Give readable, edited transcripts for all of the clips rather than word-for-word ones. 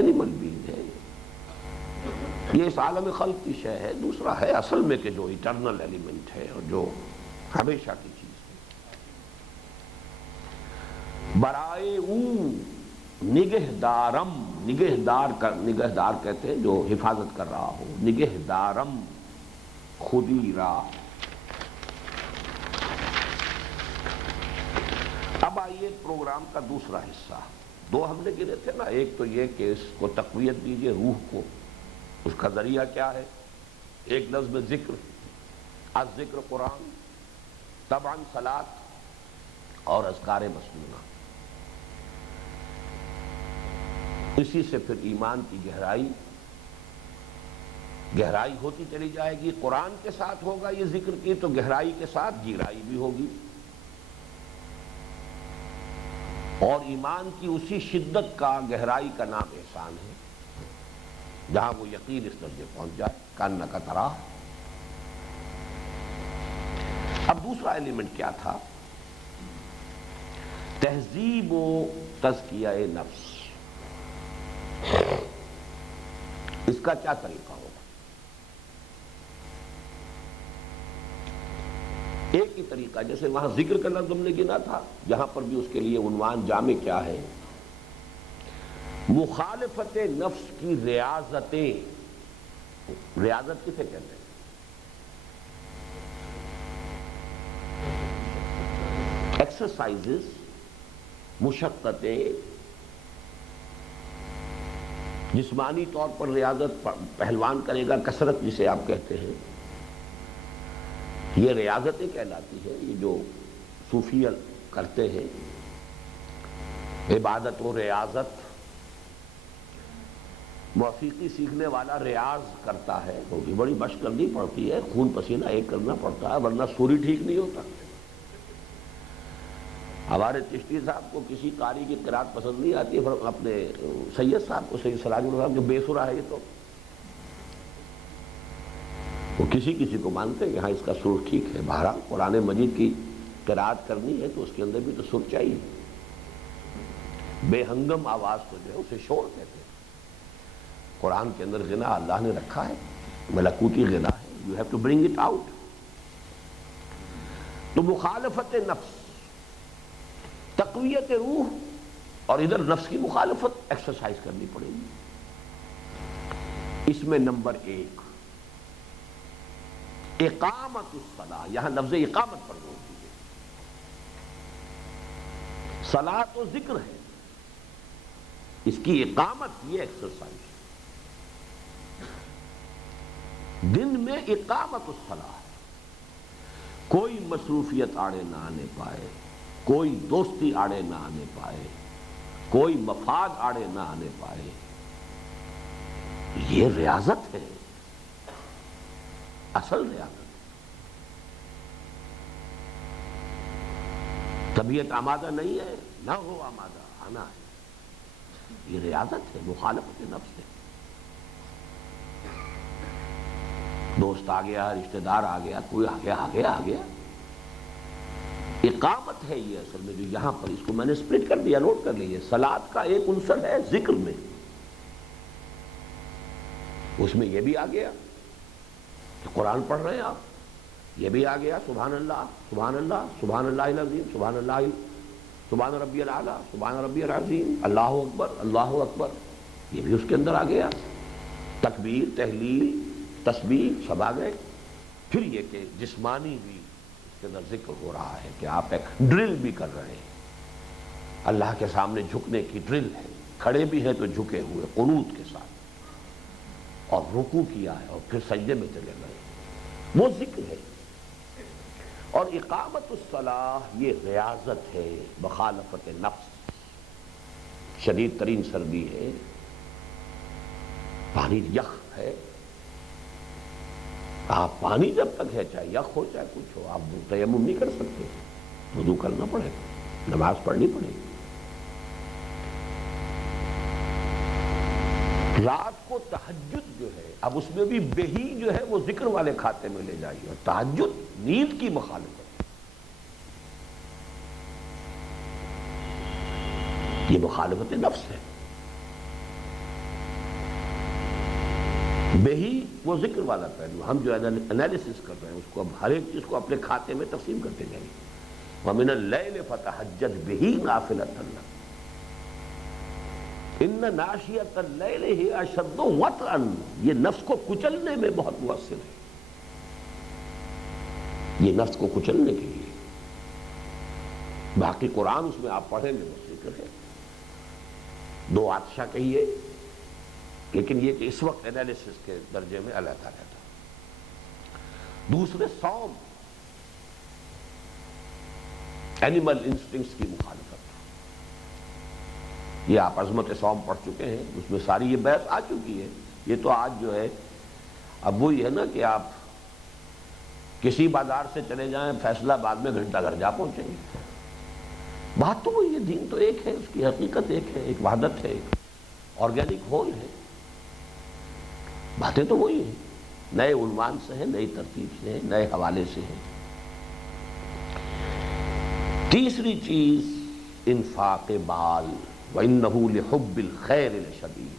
Animal being ہے، یہ اس عالم خلق کی شے ہے. دوسرا ہے اصل میں کہ جو ایٹرنل ایلیمنٹ ہے اور جو ہمیشہ کی چیز ہے. برائے او نگہدارم، نگہدار کہتے ہیں جو حفاظت کر رہا ہو. نگہدارم خودی را. اب آئیے پروگرام کا دوسرا حصہ. دو ہم نے گنے تھے نا، ایک تو یہ کہ اس کو تقویت دیجئے روح کو، اس کا ذریعہ کیا ہے؟ ایک نظم ذکر، الذکر قرآن، طبعاً صلاۃ اور اذکار مسنونہ. اسی سے پھر ایمان کی گہرائی ہوتی چلی جائے گی. قرآن کے ساتھ ہوگا یہ ذکر کی تو گہرائی کے ساتھ گہرائی بھی ہوگی، اور ایمان کی اسی شدت کا گہرائی کا نام احسان ہے، جہاں وہ یقین اس درجے پہنچ جائے کانک تراہ. اب دوسرا ایلیمنٹ کیا تھا؟ تہذیب و تزکیہ نفس. اس کا کیا طریقہ ہوگا؟ ایک ہی طریقہ، جیسے وہاں ذکر کا لفظ ہم نے گنا تھا، یہاں پر بھی اس کے لیے عنوان جامع کیا ہے؟ مخالفت نفس کی ریاضتیں. ریاضت کسے کہتے ہیں؟ ایکسرسائزز، مشقتیں. جسمانی طور پر ریاضت پہلوان کرے گا، کثرت جسے آپ کہتے ہیں، یہ ریاضتیں کہلاتی ہے. یہ جو صوفی کرتے ہیں عبادت و ریاضت. موسیقی سیکھنے والا ریاض کرتا ہے، کیونکہ بڑی مشق کرنی پڑتی ہے، خون پسینہ ایک کرنا پڑتا ہے، ورنہ سوری ٹھیک نہیں ہوتا. ہمارے چشتی صاحب کو کسی قاری کی قرات پسند نہیں آتی ہے، اپنے سید صاحب کو، سید سراج صاحب جو بے سرا ہے، یہ تو وہ کسی کو مانتے ہیں کہ ہاں اس کا سر ٹھیک ہے. بہرحال قرآن مجید کی قرات کرنی ہے تو اس کے اندر بھی تو سر چاہیے. بے ہنگم آواز کو جو ہے اسے شور کہتے ہیں. قرآن کے اندر غنا اللہ نے رکھا ہے، ملکوتی غنا ہے. You have to bring it out. تو مخالفت نفس، تقویت روح، اور ادھر نفس کی مخالفت ایکسرسائز کرنی پڑے گی. اس میں نمبر ایک اقامت الصلاۃ. یہاں لفظ اقامت پر زور دیجیے. صلاۃ تو ذکر ہے، اس کی اقامت یہ ایکسرسائز. دن میں اقامت الصلاۃ، کوئی مصروفیت آڑے نہ آنے پائے، کوئی دوستی آڑے نہ آنے پائے، کوئی مفاد آڑے نہ آنے پائے. یہ ریاضت ہے، اصل ریاضت. طبیعت آمادہ نہیں ہے، نہ ہو آمادہ، آنا ہے. یہ ریاضت ہے، مخالفت نفس ہے. دوست آ گیا، رشتہ دار آ گیا، کوئی آ گیا. اقامت ہے یہ اصل میں. جو یہاں پر اس کو میں نے سپلٹ کر دیا، نوٹ کر لیجیے. صلاۃ کا ایک عنصر ہے ذکر میں، اس میں یہ بھی آ گیا کہ قرآن پڑھ رہے ہیں آپ، یہ بھی آ گیا سبحان اللہ سبحان اللہ سبحان اللہ العظیم سبحان اللہ سبحان ربی الاعلیٰ سبحان ربی العظیم اللہ اکبر اللہ اکبر. یہ بھی اس کے اندر آ گیا. تکبیر، تحلیل، تسبیح سب آ گئے. پھر یہ کہ جسمانی بھی اس کے اندر ذکر ہو رہا ہے کہ آپ ایک ڈرل بھی کر رہے ہیں. اللہ کے سامنے جھکنے کی ڈرل ہے. کھڑے بھی ہیں تو جھکے ہوئے قنوت کے ساتھ، اور رکوع کیا ہے اور پھر سجدے میں چلے گئے. وہ ذکر ہے. اور اقامت الصلاۃ یہ ریاضت ہے، مخالفت نفس. شدید ترین سردی ہے، پانی یخ ہے. آپ پانی جب تک ہے، چاہے یخ ہو چاہے کچھ ہو، آپ تیمم نہیں کر سکتے. وضو کرنا پڑے گا، نماز پڑھنی پڑے گی. رات کو تہجد جو ہے، اب اس میں بھی بہی جو ہے وہ ذکر والے کھاتے میں لے جائیے. اور تہجد نیند کی مخالفت، یہ مخالفت نفس ہے. بہی وہ ذکر والا پہلو، ہم جو انالیسس کر رہے ہیں اس کو اب ہر ایک چیز کو اپنے کھاتے میں تقسیم کرتے جائیں گے. وَمِنَ اللَّيْلِ فَتَهَجَّدْ بِهِ نَافِلَةً لَكَ إِنَّ نَاشِئَةَ اللَّيْلِ هِیَ أَشَدُّ وَطْئًا. یہ نفس کو کچلنے میں بہت مؤثر ہے، یہ نفس کو کچلنے کے لیے. باقی قرآن اس میں آپ پڑھیں گے وہ ذکر ہے. دو آتشہ کہیے، لیکن یہ کہ اس وقت انالیسس کے درجے میں علیحدہ رہتا. دوسرے صوم، اینیمل انسٹنکٹس کی مخالفت. یہ آپ عظمت صوم پڑھ چکے ہیں، اس میں ساری یہ بحث آ چکی ہے. یہ تو آج جو ہے اب وہی ہے نا کہ آپ کسی بازار سے چلے جائیں فیصلہ آباد میں گھنٹہ گھر جا پہنچیں گے. بات تو وہی ہے، دین تو ایک ہے، اس کی حقیقت ایک ہے، ایک وحدت ہے، ایک آرگینک ہول ہے. باتیں تو وہی ہیں، نئے عنوان سے ہیں، نئی ترتیب سے ہیں، نئے حوالے سے ہیں. تیسری چیز انفاق مال، وَإِنَّهُ لِحُبِّ الْخَيْرِ لَشَدِيدٌ.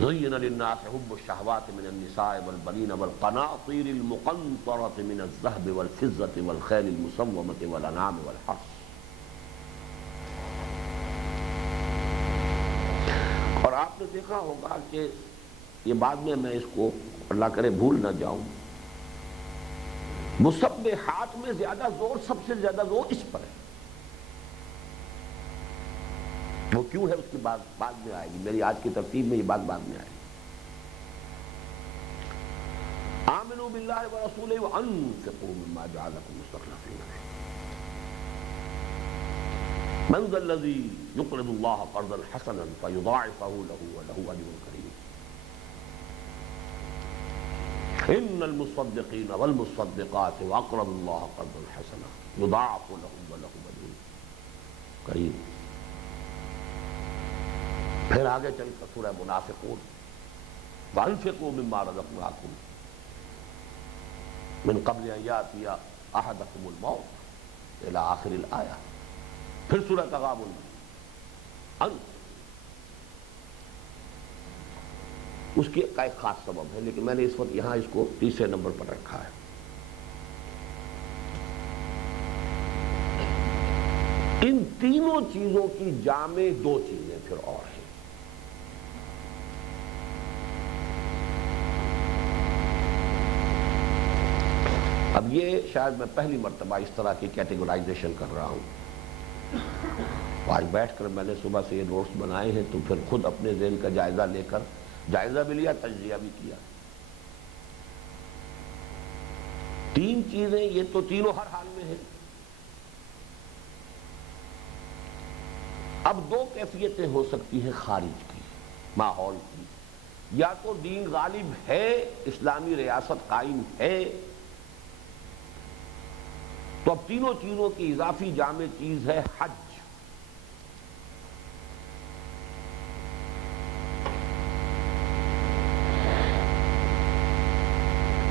زُيِّنَ لِلنَّاسِ حُبُّ الشَّهَوَاتِ مِنَ النِّسَاءِ وَالْبَنِينَ وَالْقَنَاطِيرِ الْمُقَنطَرَةِ مِنَ الذَّهَبِ وَالْفِضَّةِ وَالْخَيْلِ الْمُسَوَّمَةِ وَالْأَنْعَامِ وَالْحَرْثِ. اور آپ نے دیکھا ہوگا کہ یہ بعد میں اس کو اللہ کرے بھول نہ جاؤں، مسبحات میں زیادہ زور، سب سے زیادہ زور اس پر ہے. وہ کیوں ہے اس کی بات بعد میں آئے گی، میری آج کی ترتیب میں یہ بات بعد میں آئے گی. آمنوا باللہ ورسولہ وانفقوا مما جعلکم مستخلفین فیہ. من ذا الذی یقرض اللہ قرضا حسنا فیضاعفہ لہ ولہ اجر کریم. ان المصدقین والمصدقات واقرضوا اللہ قرضا حسنا یضاعف لہم ولہ اجر کریم. پھر آگے چل کر سورہ منافقون، وانفقوا مما رزقناکم من قبل ان یاتی احدکم الموت الی آخر الآیہ. پھر سورہ تغابن اس کی کا ایک خاص سبب ہے، لیکن میں نے اس وقت یہاں اس کو تیسرے نمبر پر رکھا ہے. ان تینوں چیزوں کی جامع دو چیزیں پھر اور ہیں. اب یہ شاید میں پہلی مرتبہ اس طرح کی کیٹیگورائزیشن کر رہا ہوں. آج بیٹھ کر میں نے صبح سے یہ نوٹس بنائے ہیں، تو پھر خود اپنے ذہن کا جائزہ لے کر جائزہ بھی لیا، تجزیہ بھی کیا. تین چیزیں یہ تو تینوں ہر حال میں ہیں. اب دو کیفیتیں ہو سکتی ہیں خارج کی، ماحول کی. یا تو دین غالب ہے، اسلامی ریاست قائم ہے، تو اب تینوں چیزوں کی اضافی جامع چیز ہے حج.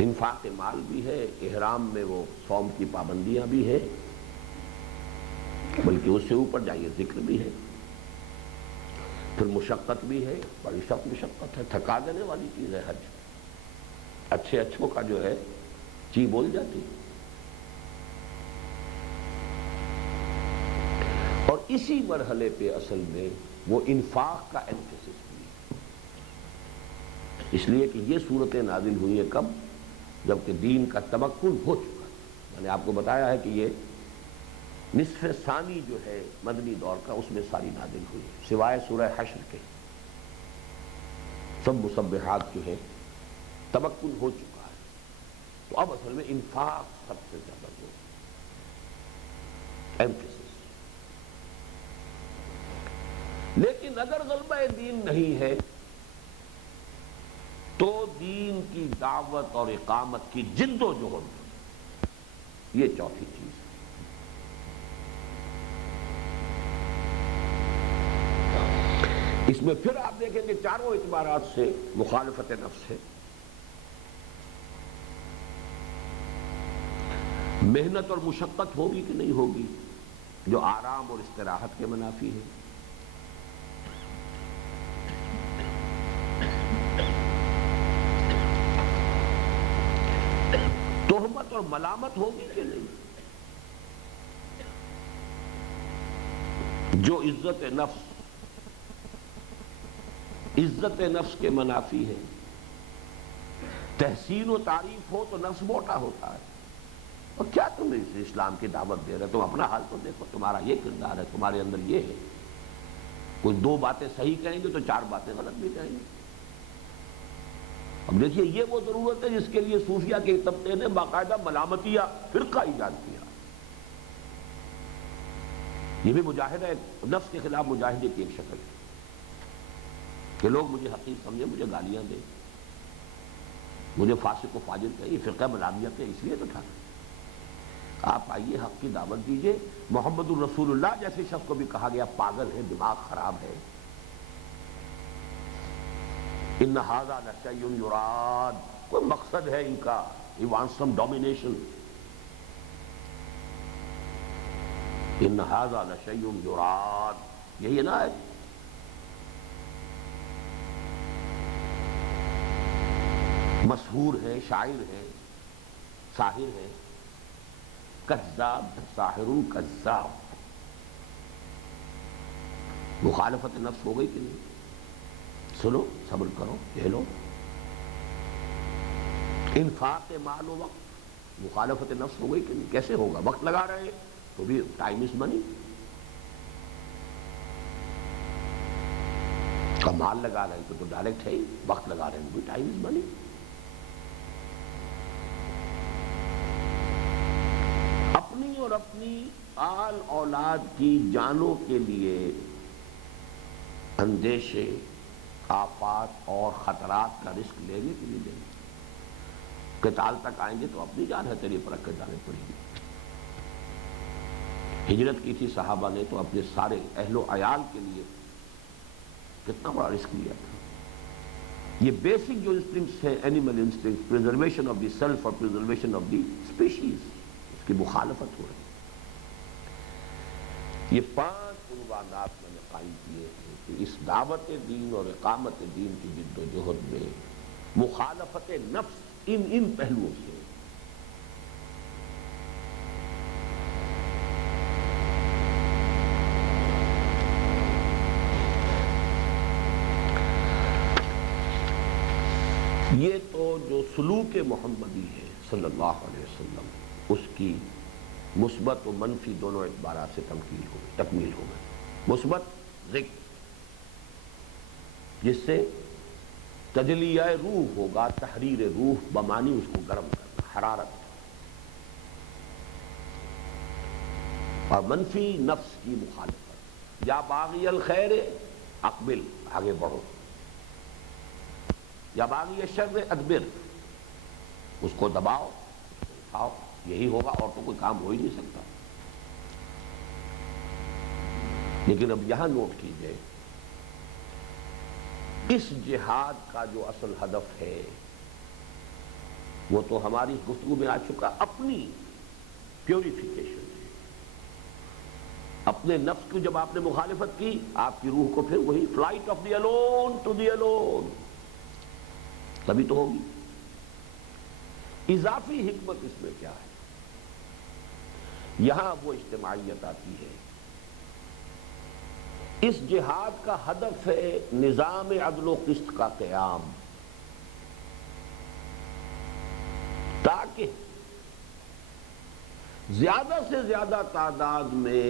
انفاق مال بھی ہے، احرام میں وہ صوم کی پابندیاں بھی ہے، بلکہ اس سے اوپر جائیے ذکر بھی ہے. پھر مشقت بھی ہے، بڑی سخت مشقت ہے، تھکا دینے والی چیز ہے حج. اچھے اچھوں کا جو ہے چی بول جاتی. اور اسی مرحلے پہ اصل میں وہ انفاق کا ایمفیسس ہوئی، اس لیے کہ یہ صورتیں نازل ہوئی ہیں کب؟ جبکہ دین کا تمکن ہو چکا. میں نے آپ کو بتایا ہے کہ یہ نصف ثانی جو ہے مدنی دور کا، اس میں ساری نازل ہوئی، سوائے سورہ حشر کے. سب مسبحات جو ہے تمکن ہو چکا ہے. تو اب اصل میں انفاق سب سے زیادہ جو ایمفیسس. لیکن اگر غلبہ دین نہیں ہے تو دین کی دعوت اور اقامت کی جد و جہد، یہ چوتھی چیز ہے. اس میں پھر آپ دیکھیں کہ چاروں اعتبارات سے مخالفت نفس ہے. محنت اور مشقت ہوگی کہ نہیں ہوگی، جو آرام اور استراحت کے منافی ہے. تہمت اور ملامت ہوگی کہ نہیں؟ جو عزت نفس کے منافی ہے، تحسین و تعریف ہو تو نفس موٹا ہوتا ہے. اور کیا تم اس اسلام کی دعوت دے رہے؟ تم اپنا حال تو دیکھو، تمہارا یہ کردار ہے، تمہارے اندر یہ ہے. کوئی 2 باتیں صحیح کہیں گے تو 4 باتیں غلط بھی کہیں گے. اب دیکھیے یہ وہ ضرورت ہے جس کے لیے صوفیہ کے طبقے نے باقاعدہ ملامتیہ فرقہ ایجاد کیا. یہ بھی مجاہدہ نفس کے خلاف مجاہدے کی ایک شکل ہے کہ لوگ مجھے حقیر سمجھیں، مجھے گالیاں دیں، مجھے فاسق و فاجر کہیں. یہ فرقہ ملامت ہے، اس لیے تو تھا. آپ آئیے، حق کی دعوت دیجئے. محمد الرسول اللہ جیسے شخص کو بھی کہا گیا پاگل ہے، دماغ خراب ہے. ان ھذا لشیء یراد، کوئی مقصد ہے ان کا. He wants some domination. ان ھذا لشیء یراد، یہی ہے نا. مسحور ہے، شاعر ہے، ساحر ہے. کذاب، ساحر کذاب. مخالفت نفس ہو گئی کہ نہیں؟ سنو، صبر کرو، جھیلو. انفاق مال و وقت، مخالفت نفس ہو گئی کہ نہیں؟ کیسے ہوگا؟ وقت لگا رہے ہیں تو بھی ٹائم از منی. مال لگا رہے ہیں تو ڈائریکٹ ہے ہی، وقت لگا رہے ہیں تو بھی ٹائم از منی. اپنی اور اپنی آل اولاد کی جانوں کے لیے اندیشے، آفات اور خطرات کا رسک لینے کے لیے دینا. قتال تک آئیں گے تو اپنی جان ہے تیری پرکھ کر جانے پڑے گی. ہجرت کی تھی صحابہ نے تو اپنے سارے اہل و عیال کے لیے کتنا بڑا رسک لیا تھا. یہ بیسک جو انسٹنکٹس ہیں، animal instinct, preservation of the self اور پریزرویشن آف دی اسپیشیز، اس کی مخالفت ہو رہی. یہ 5 عنوانات میں نے قائم کیے ہیں کہ اس دعوت دین اور اقامت دین کی جد و جہد میں مخالفت نفس ان پہلوؤں سے. یہ تو جو سلوک محمدی ہے صلی اللہ علیہ وسلم، اس کی مثبت و منفی دونوں اعتبارات سے تکمیل ہو گئی. مثبت ذکر، جس سے تجلیہ روح ہوگا، تحریر روح بمانی اس کو گرم کرنا، حرارت. اور منفی نفس کی مخالفت، یا باغی الخیر اقبل، آگے بڑھو، یا باغی الشر ادبر، اس کو دباؤ، اس کو اٹھاؤ. یہی ہوگا، اور تو کوئی کام ہو ہی نہیں سکتا. لیکن اب یہاں نوٹ کیجئے، اس جہاد کا جو اصل ہدف ہے وہ تو ہماری گفتگو میں آ چکا، اپنی پیوریفیکیشن ہے. اپنے نفس کو جب آپ نے مخالفت کی، آپ کی روح کو پھر وہی flight of the alone to the alone, تبھی تو ہوگی. اضافی حکمت اس میں کیا ہے؟ یہاں وہ اجتماعیت آتی ہے. اس جہاد کا ہدف ہے نظام عدل و قسط کا قیام، تاکہ زیادہ سے زیادہ تعداد میں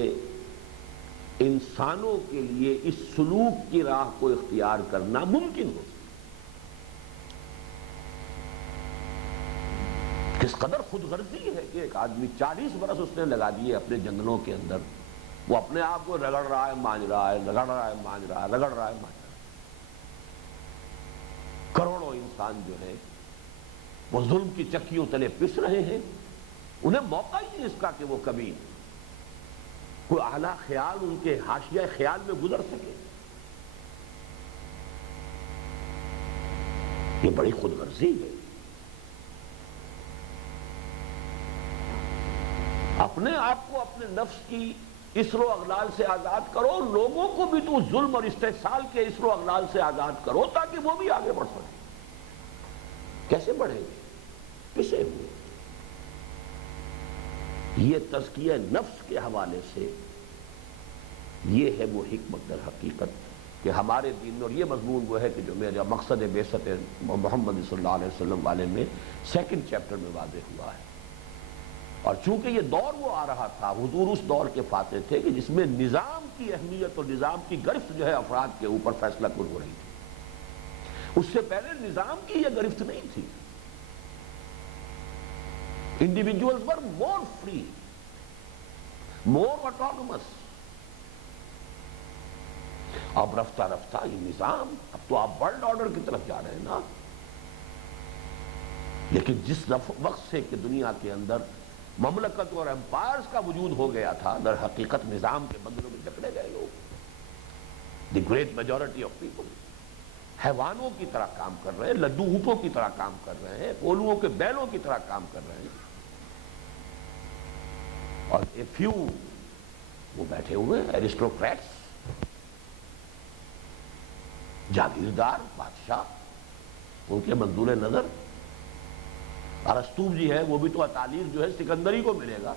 انسانوں کے لیے اس سلوک کی راہ کو اختیار کرنا ممکن ہو. کس قدر خود غرضی ہے کہ ایک آدمی 40 برس اس نے لگا دیے اپنے جنگلوں کے اندر، وہ اپنے آپ کو رگڑ رہا ہے، مانج رہا ہے، رگڑ رہا ہے، مانج رہا ہے، رگڑ رہا ہے، مانج رہا ہے. کروڑوں انسان جو ہے وہ ظلم کی چکیوں تلے پس رہے ہیں. انہیں موقع ہی نہیں اس کا کہ وہ کبھی کوئی اعلیٰ خیال ان کے حاشیہ خیال میں گزر سکے. یہ بڑی خود غرضی ہے. اپنے آپ کو اپنے نفس کی اسر و اغلال سے آزاد کرو، لوگوں کو بھی تو ظلم اور استحصال کے اسر و اغلال سے آزاد کرو تاکہ وہ بھی آگے بڑھ سکے. کیسے بڑھیں گے؟ پسے ہوئے. یہ تزکیہ نفس کے حوالے سے یہ ہے وہ حکمت در حقیقت کہ ہمارے دین میں، اور یہ مضمون وہ ہے کہ جو میرا مقصد بعثت محمد صلی اللہ علیہ وسلم والے میں سیکنڈ چیپٹر میں واضح ہوا ہے۔ اور چونکہ یہ دور وہ آ رہا تھا، حضور اس دور کے فاتح تھے کہ جس میں نظام کی اہمیت اور نظام کی گرفت جو ہے افراد کے اوپر فیصلہ کن ہو رہی تھی۔ اس سے پہلے نظام کی یہ گرفت نہیں تھی۔ انڈیویجولز ور مور فری، مور آٹونومس۔ اب رفتہ رفتہ یہ نظام، اب تو آپ ورلڈ آرڈر کی طرف جا رہے ہیں نا۔ لیکن جس وقت سے کہ دنیا کے اندر مملکت اور امپائرز کا وجود ہو گیا تھا، در حقیقت نظام کے بندروں میں جکڑے گئے لوگ۔ The great majority of people حیوانوں کی طرح کام کر رہے ہیں، لڈو اونٹوں کی طرح کام کر رہے ہیں، پولوؤں کے بیلوں کی طرح کام کر رہے ہیں، اور اے فیو وہ بیٹھے ہوئے ہیں ایرسٹوکریٹس، جاگیردار بادشاہ، ان کے منظور نظر ارسطو جی ہے، وہ بھی تو تعلیم جو ہے سکندری کو ملے گا۔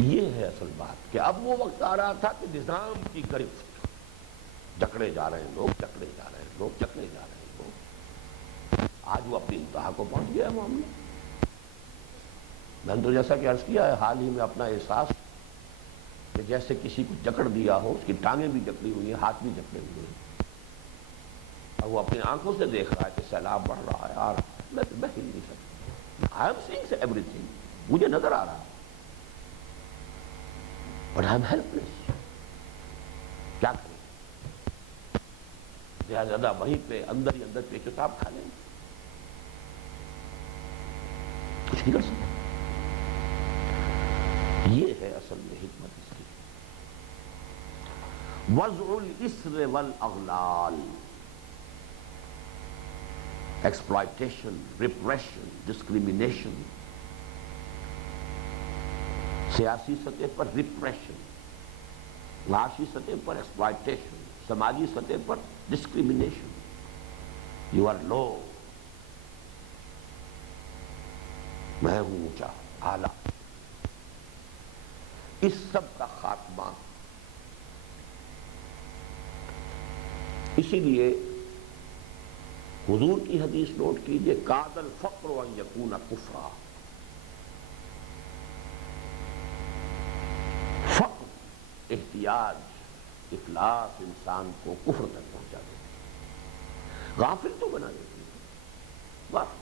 یہ ہے اصل بات کہ اب وہ وقت آ رہا تھا کہ نظام کی گرفت، جکڑے جا رہے ہیں لوگ، جکڑے جا رہے ہیں لوگ، جکڑے جا رہے ہیں لوگ۔ آج وہ اپنی انتہا کو پہنچ گیا ہے معاملہ۔ میں نے تو جیسا کہ عرض کیا ہے حال ہی میں اپنا احساس کہ جیسے کسی کو جکڑ دیا ہو، اس کی ٹانگیں بھی جکڑی ہوئی ہیں، ہاتھ بھی جکڑے ہوئے ہیں، اور وہ اپنی آنکھوں سے دیکھ رہا ہے کہ سیلاب بڑھ رہا ہے، آ رہا ہے، میں ہل نہیں سکتا۔ I am seeing everything, مجھے نظر آ رہا ہے، but I am helpless. کیا کریں؟ زیادہ وہیں پہ اندر ہی اندر پیچوتاب کھا لیں، کچھ نہیں کر سکتے۔ یہ ہے اصل میں حکمت اس کی۔ وضع الاسر والاغلال، ایکسپلائٹیشن، ریپریشن، ڈسکریمنیشن، سیاسی سطح پر ریپریشن، معاشی سطح پر ایکسپلائٹیشن، سماجی سطح پر ڈسکریمنیشن۔ یو آر لو، میں ہوں اونچا، اعلیٰ۔ اس سب کا خاتمہ، اسی لیے حضور کی حدیث نوٹ کیجئے، کاد الفقر ان یکون کفرا۔ فقر، احتیاج، افلاس انسان کو کفر تک پہنچا دیتی، غافل تو بنا دیتی ہے۔ بس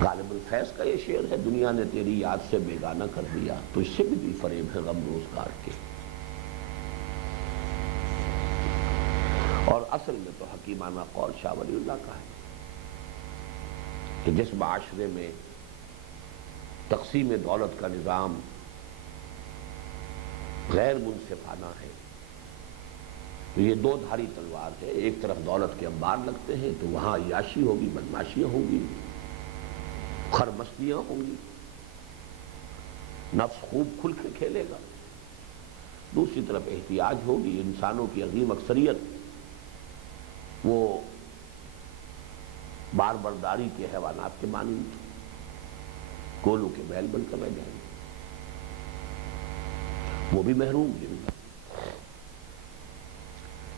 غالب الفیض کا یہ شعر ہے، دنیا نے تیری یاد سے بیگانہ کر دیا، تو اس سے بھی دل فریب ہے غم روزگار کے۔ اور اصل میں تو حکیمانہ قول شاہ ولی اللہ کا ہے کہ جس معاشرے میں تقسیم دولت کا نظام غیر منصفانہ ہے، تو یہ دو دھاری تلوار ہے، ایک طرف دولت کے انبار لگتے ہیں تو وہاں عیاشی ہوگی، بدماشیاں ہوں گی، خرمستیاں ہوں گی، نفس خوب کھل کے کھیلے گا۔ دوسری طرف احتیاج ہوگی، انسانوں کی عظیم اکثریت وہ بار برداری کے حیوانات کے مانند کولوں کے بیل بن کر رہ جائیں گے، وہ بھی محروم جن کا۔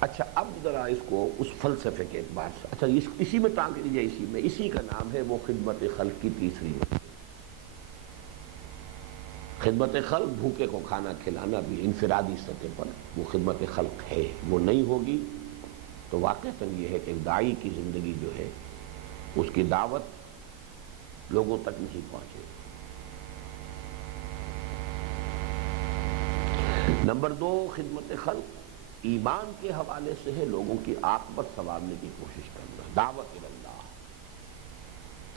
اچھا اب ذرا اس کو اس فلسفے کے اعتبار سے، اچھا اسی میں ٹانگ لیجیے، اسی کا نام ہے وہ خدمت خلق کی تیسری نوع۔ خدمت خلق، بھوکے کو کھانا کھلانا بھی انفرادی سطح پر وہ خدمت خلق ہے، وہ نہیں ہوگی تو واقعتاً یہ ہے کہ داعی کی زندگی جو ہے اس کی دعوت لوگوں تک نہیں پہنچے۔ نمبر دو، خدمت خلق ایمان کے حوالے سے ہے، لوگوں کی عاقبت سنوارنے کی کوشش کرنا، دعوت اللہ۔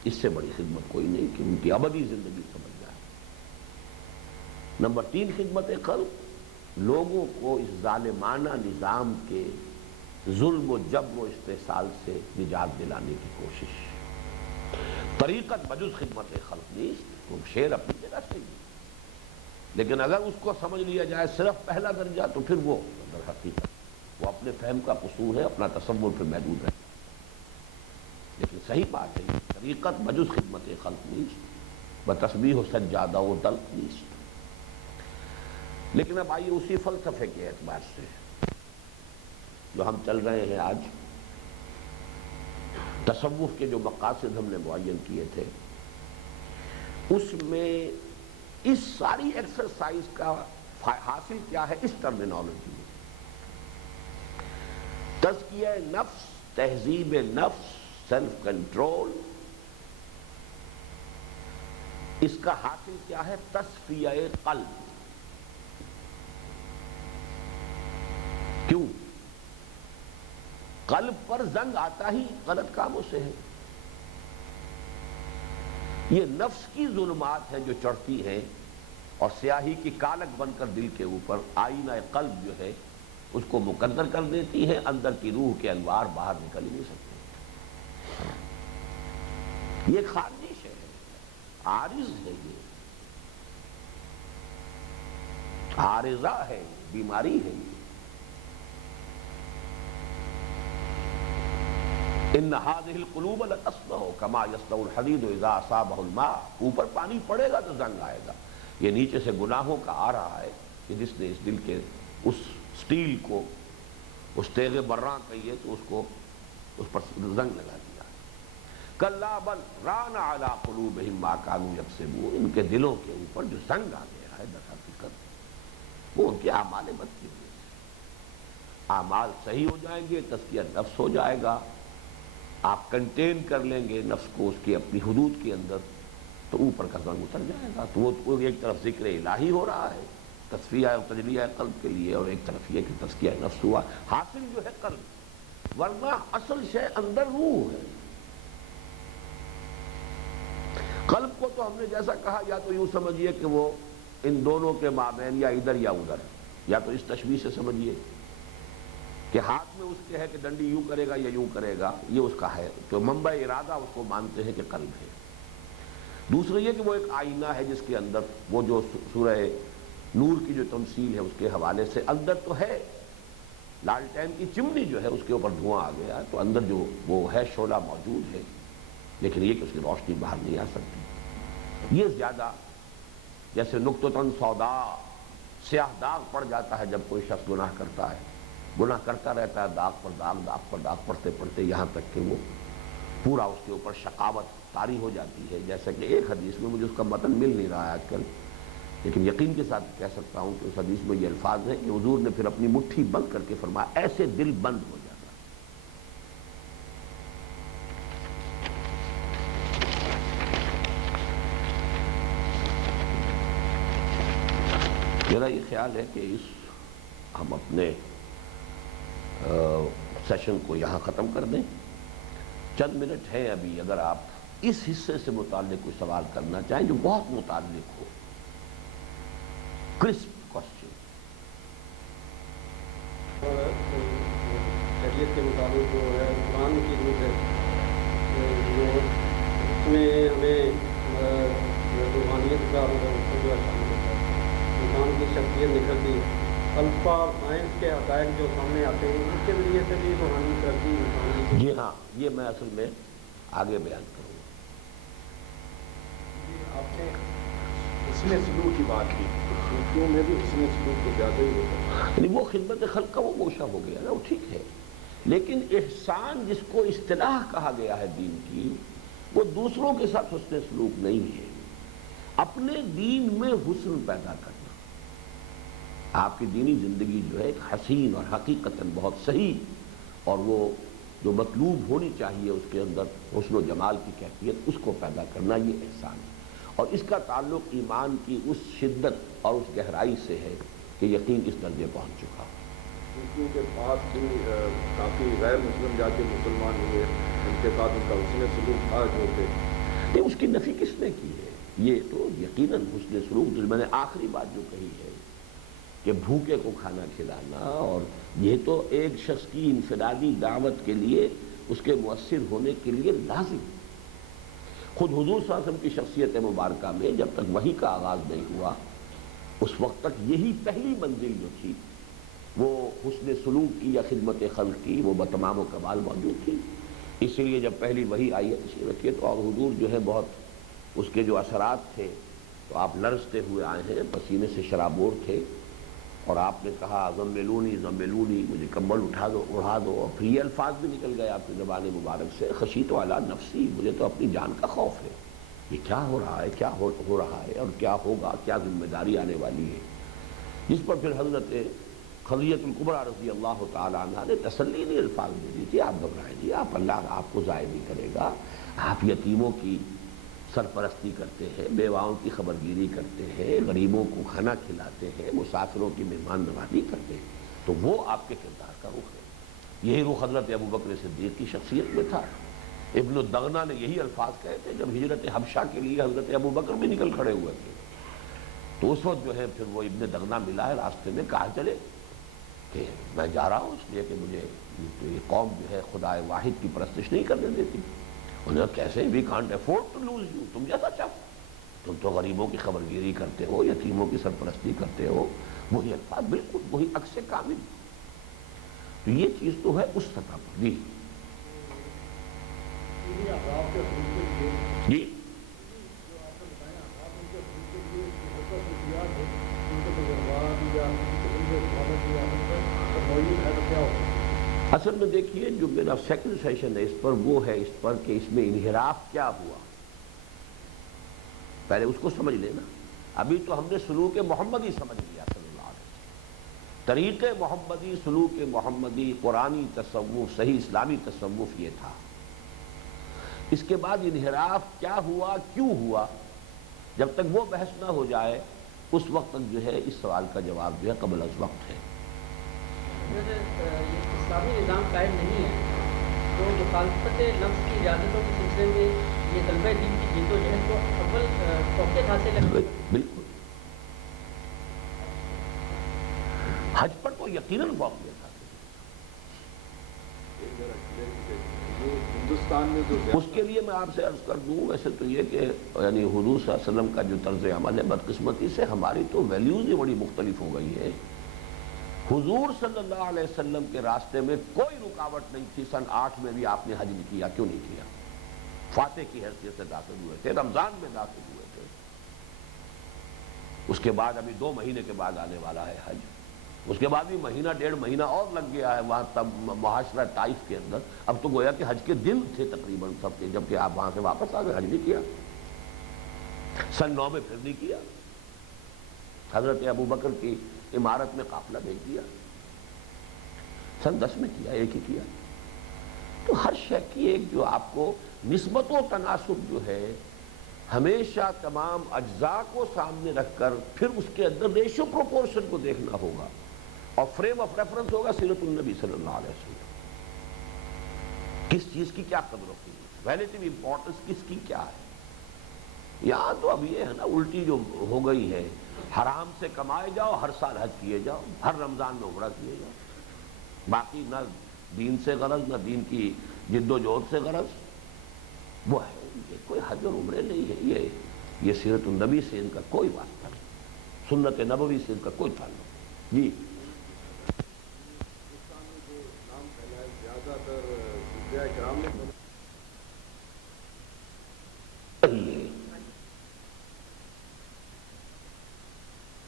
اس سے بڑی خدمت کوئی نہیں کہ ان کی ابدی زندگی سمجھ جائے۔ نمبر تین، خدمت خلق لوگوں کو اس ظالمانہ نظام کے ظلم و جبر و استحصال سے نجات دلانے کی کوشش۔ طریقت بجز خدمت خلق نیست، وہ شعر اپنی جگہ صحیح، لیکن اگر اس کو سمجھ لیا جائے صرف پہلا درجہ تو پھر وہ در حقیقت وہ اپنے فہم کا قصور ہے، اپنا تصور پہ محدود ہے. لیکن صحیح بات ہے، طریقت بجز خدمت خلق نیست و تسبیح و سجادہ و دلق نیست. لیکن اب آئیے اسی فلسفے کے اعتبار سے جو ہم چل رہے ہیں آج، تصوف کے جو مقاصد ہم نے معین کیے تھے، اس میں اس ساری ایکسرسائز کا حاصل کیا ہے؟ اس ٹرمینالوجی میں تزکیہ نفس، تہذیب نفس، سیلف کنٹرول، اس کا حاصل کیا ہے؟ تصفیہ قلب. کیوں؟ قلب پر زنگ آتا ہی غلط کاموں سے ہے. یہ نفس کی ظلمات ہیں جو چڑھتی ہیں اور سیاہی کی کالک بن کر دل کے اوپر آئینہ قلب جو ہے اس کو مقدر کر دیتی ہے. اندر کی روح کے انوار باہر نکل ہی نہیں سکتے. یہ ایک خارجی شے ہے، عارض ہے، یہ عارضہ ہے، بیماری ہے. ان هذه القلوب لتصنع كما يصنع الحديد اذا اصابه الماء. اوپر پانی پڑے گا تو زنگ آئے گا. یہ نیچے سے گناہوں کا آ رہا ہے کہ جس نے اس دل کے اس سٹیل کو، اس تیغ براں کہیے تو اس کو اس پر زنگ لگا دیا. کلا بل ران علی قلوبہم ما كانوا یکسبون. ان کے دلوں کے اوپر جو زنگ آ گیا ہے در حقیقت وہ ان کے اعمال بد کی وجہ سے. اعمال صحیح ہو جائیں گے، تزکیہ نفس ہو جائے گا، آپ کنٹین کر لیں گے نفس کو اس کی اپنی حدود کے اندر، تو اوپر کا زنگ اتر جائے گا. تو وہ ایک طرف ذکر الہی ہو رہا ہے تصفیہ و تجلیہ قلب کے لیے، اور ایک طرف یہ کہ تزکیہ نفس ہوا. حاصل جو ہے قلب، ورنہ اصل شے اندر روح ہے. قلب کو تو ہم نے جیسا کہا، یا تو یوں سمجھیے کہ وہ ان دونوں کے مابین یا ادھر یا ادھر، یا تو اس تشبیہ سے سمجھیے کہ ہاتھ میں اس کے ہے کہ ڈنڈی یوں کرے گا یا یوں کرے گا، یہ اس کا ہے، تو منبع ارادہ اس کو مانتے ہیں کہ قلب ہے. دوسرا یہ کہ وہ ایک آئینہ ہے جس کے اندر وہ جو سورہ نور کی جو تمثیل ہے اس کے حوالے سے اندر تو ہے لالٹین کی چمنی جو ہے اس کے اوپر دھواں آ گیا، تو اندر جو وہ ہے شعلہ موجود ہے، لیکن یہ کہ اس کی روشنی باہر نہیں آ سکتی. یہ زیادہ جیسے نقطۃ سوداء، سیاہ داغ پڑ جاتا ہے جب کوئی شخص گناہ کرتا ہے، گناہ کرتا رہتا ہے، داغ پر داغ، داغ پر داغ پڑتے پڑتے یہاں تک کہ وہ پورا اس کے اوپر شقاوت طاری ہو جاتی ہے. جیسے کہ ایک حدیث میں، مجھے اس کا متن مل نہیں رہا ہے آج کل، لیکن یقین کے ساتھ کہہ سکتا ہوں کہ اس حدیث میں یہ الفاظ ہیں کہ حضور نے پھر اپنی مٹھی بند کر کے فرمایا ایسے دل بند ہو جاتا. میرا یہ خیال ہے کہ ہم اپنے سیشن کو یہاں ختم کر دیں. چند منٹ ہیں ابھی، اگر آپ اس حصے سے متعلق کوئی سوال کرنا چاہیں جو بہت متعلق ہو، کرسپ کوسچن. شریعت کے مطابق جو ہے قرآن کی روح ہے، جو اس میں ہمیں روحانیت کا جو ہے شامل ہوتا ہے. انسان کی شخصیت نکلتی، الفا سائنس کے حقائق جو سامنے آتے ہیں، اس کے ذریعے سے بھی روحانی ترقی انسان کی. جی ہاں، یہ میں اصل میں آگے بیان کروں گا. آپ نے حسن سلوک کی بات کی، صوفیوں میں بھی حسن سلوک تو زیادہ ہی ہوتا ہے. یعنی وہ خدمت خلق کا وہ گوشہ ہو گیا نا، وہ ٹھیک ہے، لیکن احسان جس کو اصطلاح کہا گیا ہے دین کی، وہ دوسروں کے ساتھ حسن سلوک نہیں ہے. اپنے دین میں حسن پیدا کرنا. آپ کی دینی زندگی جو ہے ایک حسین اور حقیقتاً بہت صحیح اور وہ جو مطلوب ہونی چاہیے اس کے اندر حسن و جمال کی کیفیت، اس کو پیدا کرنا، یہ احسان ہے. اور اس کا تعلق ایمان کی اس شدت اور اس گہرائی سے ہے کہ یقین اس درجے پہنچ چکا. صوفیوں کے پاس بھی کافی غیر مسلم جا کے مسلمان ہوئے، ان کے ساتھ ان کا حسن سلوک تھا جو تھے. نہیں، اس کی نفی کس نے کی ہے؟ یہ تو یقیناً حسن سلوک جو میں نے آخری بات جو کہی ہے کہ بھوکے کو کھانا کھلانا، اور یہ تو ایک شخص کی انفرادی دعوت کے لیے، اس کے مؤثر ہونے کے لیے لازم. خود حضور صلی اللہ علیہ وسلم کی شخصیت مبارکہ میں جب تک وحی کا آغاز نہیں ہوا، اس وقت تک یہی پہلی منزل جو تھی وہ حسن سلوک کی یا خدمت خلق کی وہ بتمام و کمال موجود تھی. اسی لیے جب پہلی وحی آئی ہے تشریف رکھیے تو، اور حضور جو ہے بہت اس کے جو اثرات تھے تو آپ لرزتے ہوئے آئے ہیں، پسینے سے شرابور تھے، اور آپ نے کہا زملونی زملونی، مجھے کمبل اٹھا دو اڑا دو. اور پھر یہ الفاظ بھی نکل گئے آپ کی زبان مبارک سے، خشیت علی نفسی، مجھے تو اپنی جان کا خوف ہے. یہ کیا ہو رہا ہے، کیا ہو رہا ہے، اور کیا ہوگا، کیا ذمہ داری آنے والی ہے. جس پر پھر حضرت خدیجہ الکبریٰ رضی اللہ تعالیٰ عنہ نے تسلی الفاظ دے دی تھی، آپ گھبرائیں جی، آپ اللہ آپ کو ضائع نہیں کرے گا. آپ یتیموں کی سرپرستی کرتے ہیں، بیواؤں کی خبرگیری کرتے ہیں، غریبوں کو کھانا کھلاتے ہیں، مسافروں کی مہمان نوازی کرتے ہیں، تو وہ آپ کے کردار کا رخ ہے. یہی رخ حضرت ابوبکر صدیق کی شخصیت میں تھا. ابن الدغنہ نے یہی الفاظ کہے تھے جب ہجرت حبشہ کے لیے حضرت ابوبکر بھی نکل کھڑے ہوئے تھے. تو اس وقت جو ہے پھر وہ ابن دغنہ ملا ہے راستے میں، کہا چلے کہ میں جا رہا ہوں اس لیے کہ مجھے یہ قوم جو ہے خدا واحد کی پرستش نہیں کرنے دیتی. انہوں نے کیسے، we can't afford to lose you, تم جیسا چاہو، تم تو غریبوں کی خبرگیری کرتے ہو، یتیموں کی سرپرستی کرتے ہو. وہی الفاظ، بالکل وہی عکس کامل. تو یہ چیز تو ہے اس سطح پر. جی جی اصل میں دیکھیے جو میرا سیکنڈ سیشن ہے اس پر، وہ ہے اس پر کہ اس میں انحراف کیا ہوا، پہلے اس کو سمجھ لینا. ابھی تو ہم نے سلوک محمدی سمجھ لیا صلی اللہ علیہ وسلم، طریق محمدی، سلوک محمدی، قرآنی تصوف، صحیح اسلامی تصوف یہ تھا. اس کے بعد انحراف کیا ہوا، کیوں ہوا، جب تک وہ بحث نہ ہو جائے اس وقت تک جو ہے اس سوال کا جواب جو ہے قبل از وقت ہے. اسلامی نظام قائم نہیں ہے تو مخالفت نفس کی اجازتوں کے سلسلے میں یہ طلبہ دین کی جد و جہد کو اول فوقیت حاصل ہے. بالکل حج پر تو یقیناً فوقیت حاصل ہے. ہندوستان میں اس کے لیے میں آپ سے عرض کر دوں، ویسے تو یہ کہ یعنی حضور صلی اللہ علیہ وسلم کا جو طرز عمل ہے، بدقسمتی سے ہماری تو ویلیوز ہی بڑی مختلف ہو گئی ہے. حضور صلی اللہ علیہ وسلم کے راستے میں کوئی رکاوٹ نہیں تھی. سن 8 میں بھی آپ نے حج نہیں کیا. کیوں نہیں کیا؟ فاتح کی حیثیت سے داخل ہوئے تھے، رمضان میں داخل ہوئے تھے. اس کے بعد ابھی 2 مہینے کے بعد آنے والا ہے حج. اس کے بعد بھی مہینہ 1.5 مہینہ اور لگ گیا ہے وہاں تب معاشرہ طائف کے اندر. اب تو گویا کہ حج کے دن تھے تقریباً سب کے، جبکہ آپ وہاں سے واپس آ گئے، حج نہیں کیا. سن 9 میں پھر نہیں کیا. حضرت ابوبکر کی عمارت میں قافلہ بھیج دیا. سن 10 میں کیا، ایک ہی کیا. تو ہر شے کی ایک جو آپ کو نسبت و تناسب جو ہے، ہمیشہ تمام اجزاء کو سامنے رکھ کر پھر اس کے اندر ریشو پروپورشن کو دیکھنا ہوگا، اور فریم آف ریفرنس ہوگا سیرت النبی صلی اللہ علیہ وسلم. کس چیز کی کیا قدر و قیمت، ریلیٹیو امپورٹنس کس کی کیا ہے. یہاں تو اب یہ ہے نا الٹی جو ہو گئی ہے، حرام سے کمائے جاؤ، ہر سال حج کیے جاؤ، ہر رمضان میں عمرہ کیے جاؤ، باقی نہ دین سے غرض، نہ دین کی جد و جہد سے غرض. وہ ہے یہ کوئی حج اور عمرے نہیں ہے، یہ سیرت النبی سے ان کا کوئی واسطہ نہیں، سنت نبوی سے ان کا کوئی تعلق. جی ہندوستان میں جو نام پھیلا ہے زیادہ تر صوفیاء کرام نے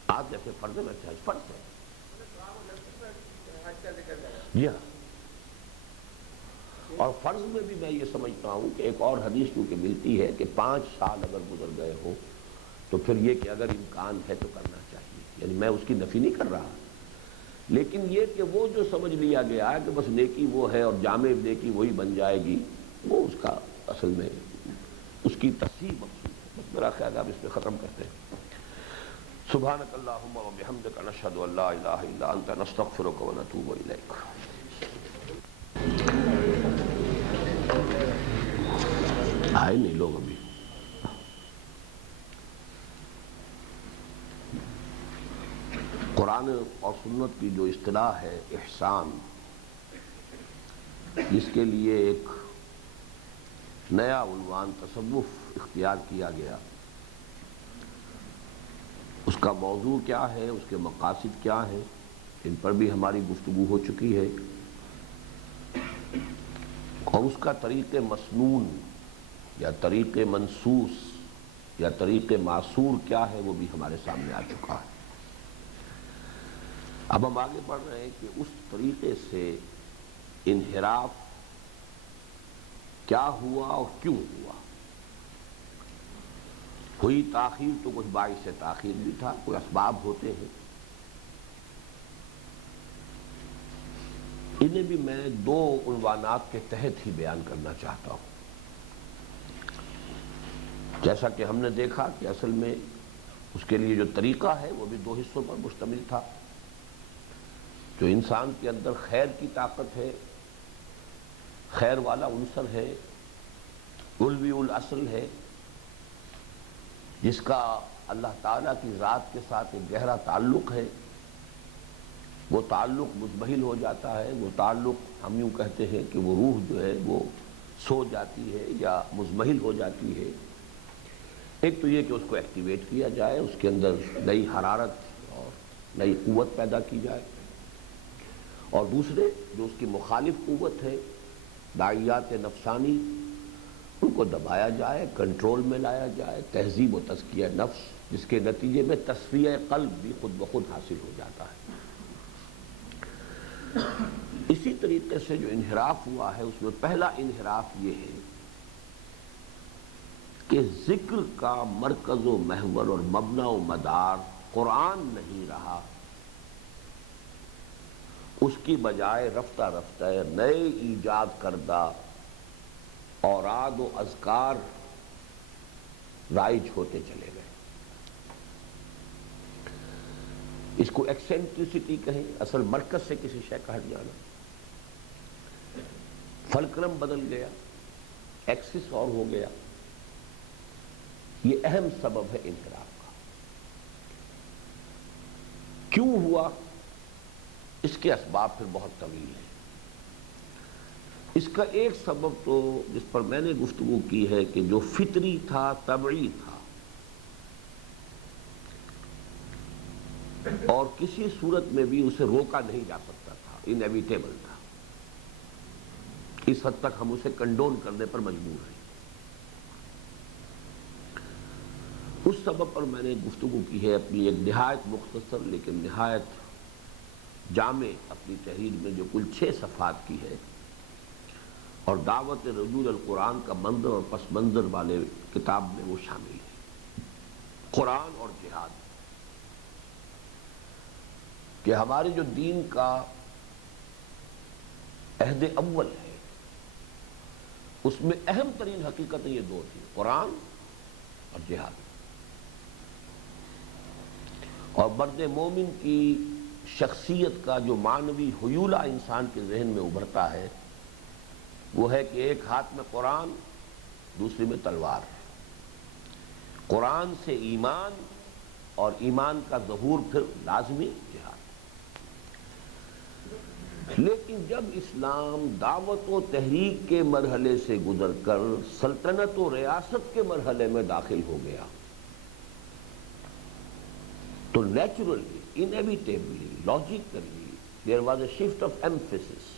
آپ جیسے فرض ہے ویسے حج فرض ہے. جی ہاں، اور فرض میں بھی میں یہ سمجھتا ہوں کہ ایک اور حدیث کیونکہ ملتی ہے کہ 5 سال اگر گزر گئے ہو تو پھر یہ کہ اگر امکان ہے تو کرنا چاہیے. یعنی میں اس کی نفی نہیں کر رہا، لیکن یہ کہ وہ جو سمجھ لیا گیا ہے کہ بس نیکی وہ ہے اور جامع نیکی وہی بن جائے گی، وہ اس کا اصل میں اس کی تصحیح مقصود ہے. بس میرا خیال اب اس پہ ختم کرتے ہیں. سبحانک اللہم و بحمدک نشہد ان لا الہ الا انت نستغفرک و نتوب الیک. آئے نہیں لوگ ابھی. قرآن اور سنت کی جو اصطلاح ہے احسان، جس کے لیے ایک نیا عنوان تصوف اختیار کیا گیا، اس کا موضوع کیا ہے، اس کے مقاصد کیا ہیں، ان پر بھی ہماری گفتگو ہو چکی ہے، اور اس کا طریق مسنون یا طریق منصوص یا طریق معصور کیا ہے وہ بھی ہمارے سامنے آ چکا ہے۔ اب ہم آگے بڑھ رہے ہیں کہ اس طریقے سے انحراف کیا ہوا اور کیوں ہوا۔ ہوئی تاخیر تو کچھ باعث تاخیر بھی تھا، کوئی اسباب ہوتے ہیں، انہیں بھی میں دو عنوانات کے تحت ہی بیان کرنا چاہتا ہوں۔ جیسا کہ ہم نے دیکھا کہ اصل میں اس کے لیے جو طریقہ ہے وہ بھی دو حصوں پر مشتمل تھا۔ جو انسان کے اندر خیر کی طاقت ہے، خیر والا عنصر ہے، علوی الاصل ہے، جس کا اللہ تعالیٰ کی ذات کے ساتھ ایک گہرا تعلق ہے، وہ تعلق مزمحل ہو جاتا ہے، وہ تعلق ہم یوں کہتے ہیں کہ وہ روح جو ہے وہ سو جاتی ہے یا مزمحل ہو جاتی ہے۔ ایک تو یہ کہ اس کو ایکٹیویٹ کیا جائے، اس کے اندر نئی حرارت اور نئی قوت پیدا کی جائے، اور دوسرے جو اس کی مخالف قوت ہے، داعیات نفسانی، ان کو دبایا جائے، کنٹرول میں لایا جائے، تہذیب و تزکیہ نفس، جس کے نتیجے میں تصفیہ قلب بھی خود بخود حاصل ہو جاتا ہے۔ اسی طریقے سے جو انحراف ہوا ہے اس میں پہلا انحراف یہ ہے کہ ذکر کا مرکز و محور اور مبنی و مدار قرآن نہیں رہا، اس کی بجائے رفتہ رفتہ نئے ایجاد کردہ اوراد و اذکار رائج ہوتے چلے گئے۔ اس کو ایکسینٹریسٹی کہیں، اصل مرکز سے کسی شے کا ہٹ جانا، فلکرم بدل گیا، ایکسس اور ہو گیا، یہ اہم سبب ہے انحراف کا۔ کیوں ہوا؟ اس کے اسباب پھر بہت طویل ہیں۔ اس کا ایک سبب تو جس پر میں نے گفتگو کی ہے کہ جو فطری تھا، طبعی تھا، اور کسی صورت میں بھی اسے روکا نہیں جا سکتا تھا، انیویٹیبل تھا، اس حد تک ہم اسے کنڈون کرنے پر مجبور ہیں۔ اس سبب پر میں نے گفتگو کی ہے اپنی ایک نہایت مختصر لیکن نہایت جامع اپنی تحریر میں، جو کل 6 صفحات کی ہے، اور دعوت رجوع القرآن کا منظر اور پس منظر والے کتاب میں وہ شامل ہے۔ قرآن اور جہاد، کہ ہمارے جو دین کا عہد اول ہے اس میں اہم ترین حقیقتیں یہ دو تھیں، قرآن اور جہاد۔ اور مرد مومن کی شخصیت کا جو معنوی حیولہ انسان کے ذہن میں ابھرتا ہے وہ ہے کہ ایک ہاتھ میں قرآن، دوسری میں تلوار ہے۔ قرآن سے ایمان، اور ایمان کا ظہور پھر لازمی جہاد۔ لیکن جب اسلام دعوت و تحریک کے مرحلے سے گزر کر سلطنت و ریاست کے مرحلے میں داخل ہو گیا تو naturally, انیویٹیبلی، logically there was a shift of emphasis.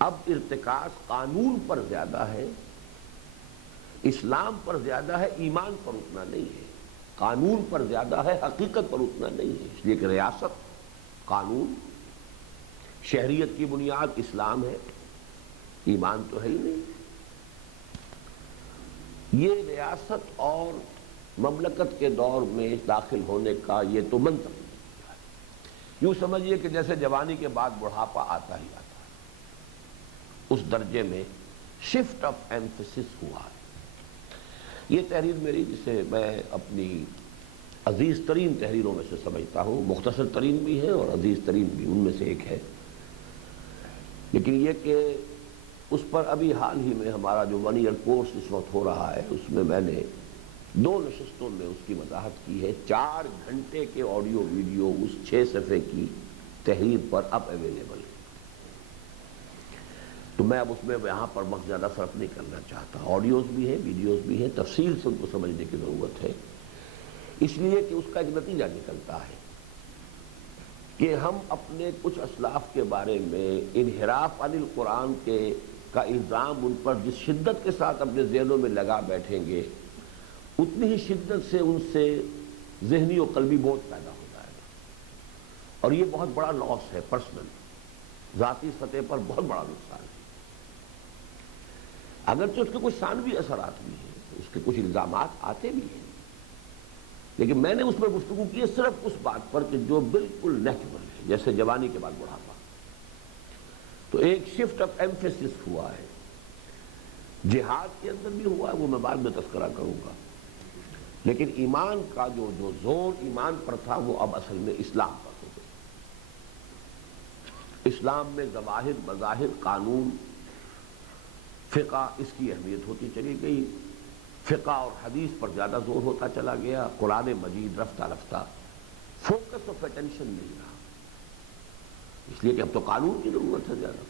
اب ارتکاز قانون پر زیادہ ہے، اسلام پر زیادہ ہے، ایمان پر اتنا نہیں ہے، قانون پر زیادہ ہے، حقیقت پر اتنا نہیں ہے، اس لیے کہ ریاست، قانون، شہریت کی بنیاد اسلام ہے، ایمان تو ہے ہی نہیں۔ یہ ریاست اور مملکت کے دور میں داخل ہونے کا یہ تو منطق ہے۔ یوں سمجھیے کہ جیسے جوانی کے بعد بڑھاپا آتا ہی آتا ہے، اس درجے میں شفٹ آف ایمفیسس ہوا ہے۔ یہ تحریر میری، جسے میں اپنی عزیز ترین تحریروں میں سے سمجھتا ہوں، مختصر ترین بھی ہے اور عزیز ترین بھی، ان میں سے ایک ہے، لیکن یہ کہ اس پر ابھی حال ہی میں ہمارا جو 1 ایئر کورس اس وقت ہو رہا ہے اس میں میں نے 2 نشستوں میں اس کی وضاحت کی ہے۔ 4 گھنٹے کے آڈیو ویڈیو اس 6 صفحے کی تحریر پر اب اویلیبل ہے، تو میں اب اس میں یہاں پر وقت زیادہ صرف نہیں کرنا چاہتا۔ آڈیوز بھی ہیں، ویڈیوز بھی ہیں، تفصیل سے ان کو سمجھنے کی ضرورت ہے، اس لیے کہ اس کا ایک نتیجہ نکلتا ہے کہ ہم اپنے کچھ اسلاف کے بارے میں انحراف عن القرآن کا الزام ان پر جس شدت کے ساتھ اپنے ذہنوں میں لگا بیٹھیں گے، اتنی ہی شدت سے ان سے ذہنی و قلبی بوجھ پیدا ہو جائے گا، اور یہ بہت بڑا لاس ہے، پرسنل ذاتی سطح پر بہت بڑا نقصان ہے۔ اگرچہ اس کے کچھ ثانوی اثرات بھی ہیں، اس کے کچھ الزامات آتے بھی ہیں، لیکن میں نے اس میں گفتگو کی ہے صرف اس بات پر کہ جو بالکل نیچرل ہے، جیسے جوانی کے بعد بڑھاپا، تو ایک شفٹ آف ایمفیسس ہوا ہے، جہاد کے اندر بھی ہوا ہے، وہ میں بعد میں تذکرہ کروں گا، لیکن ایمان کا جو زور ایمان پر تھا وہ اب اصل میں اسلام پر ہو گیا۔ اسلام میں ظواہر، مظاہر، قانون، فقہ، اس کی اہمیت ہوتی چلی گئی، فقہ اور حدیث پر زیادہ زور ہوتا چلا گیا، قرآن مجید رفتہ رفتہ فوکس آف اٹینشن نہیں رہا، اس لیے کہ اب تو قانون کی ضرورت ہے زیادہ۔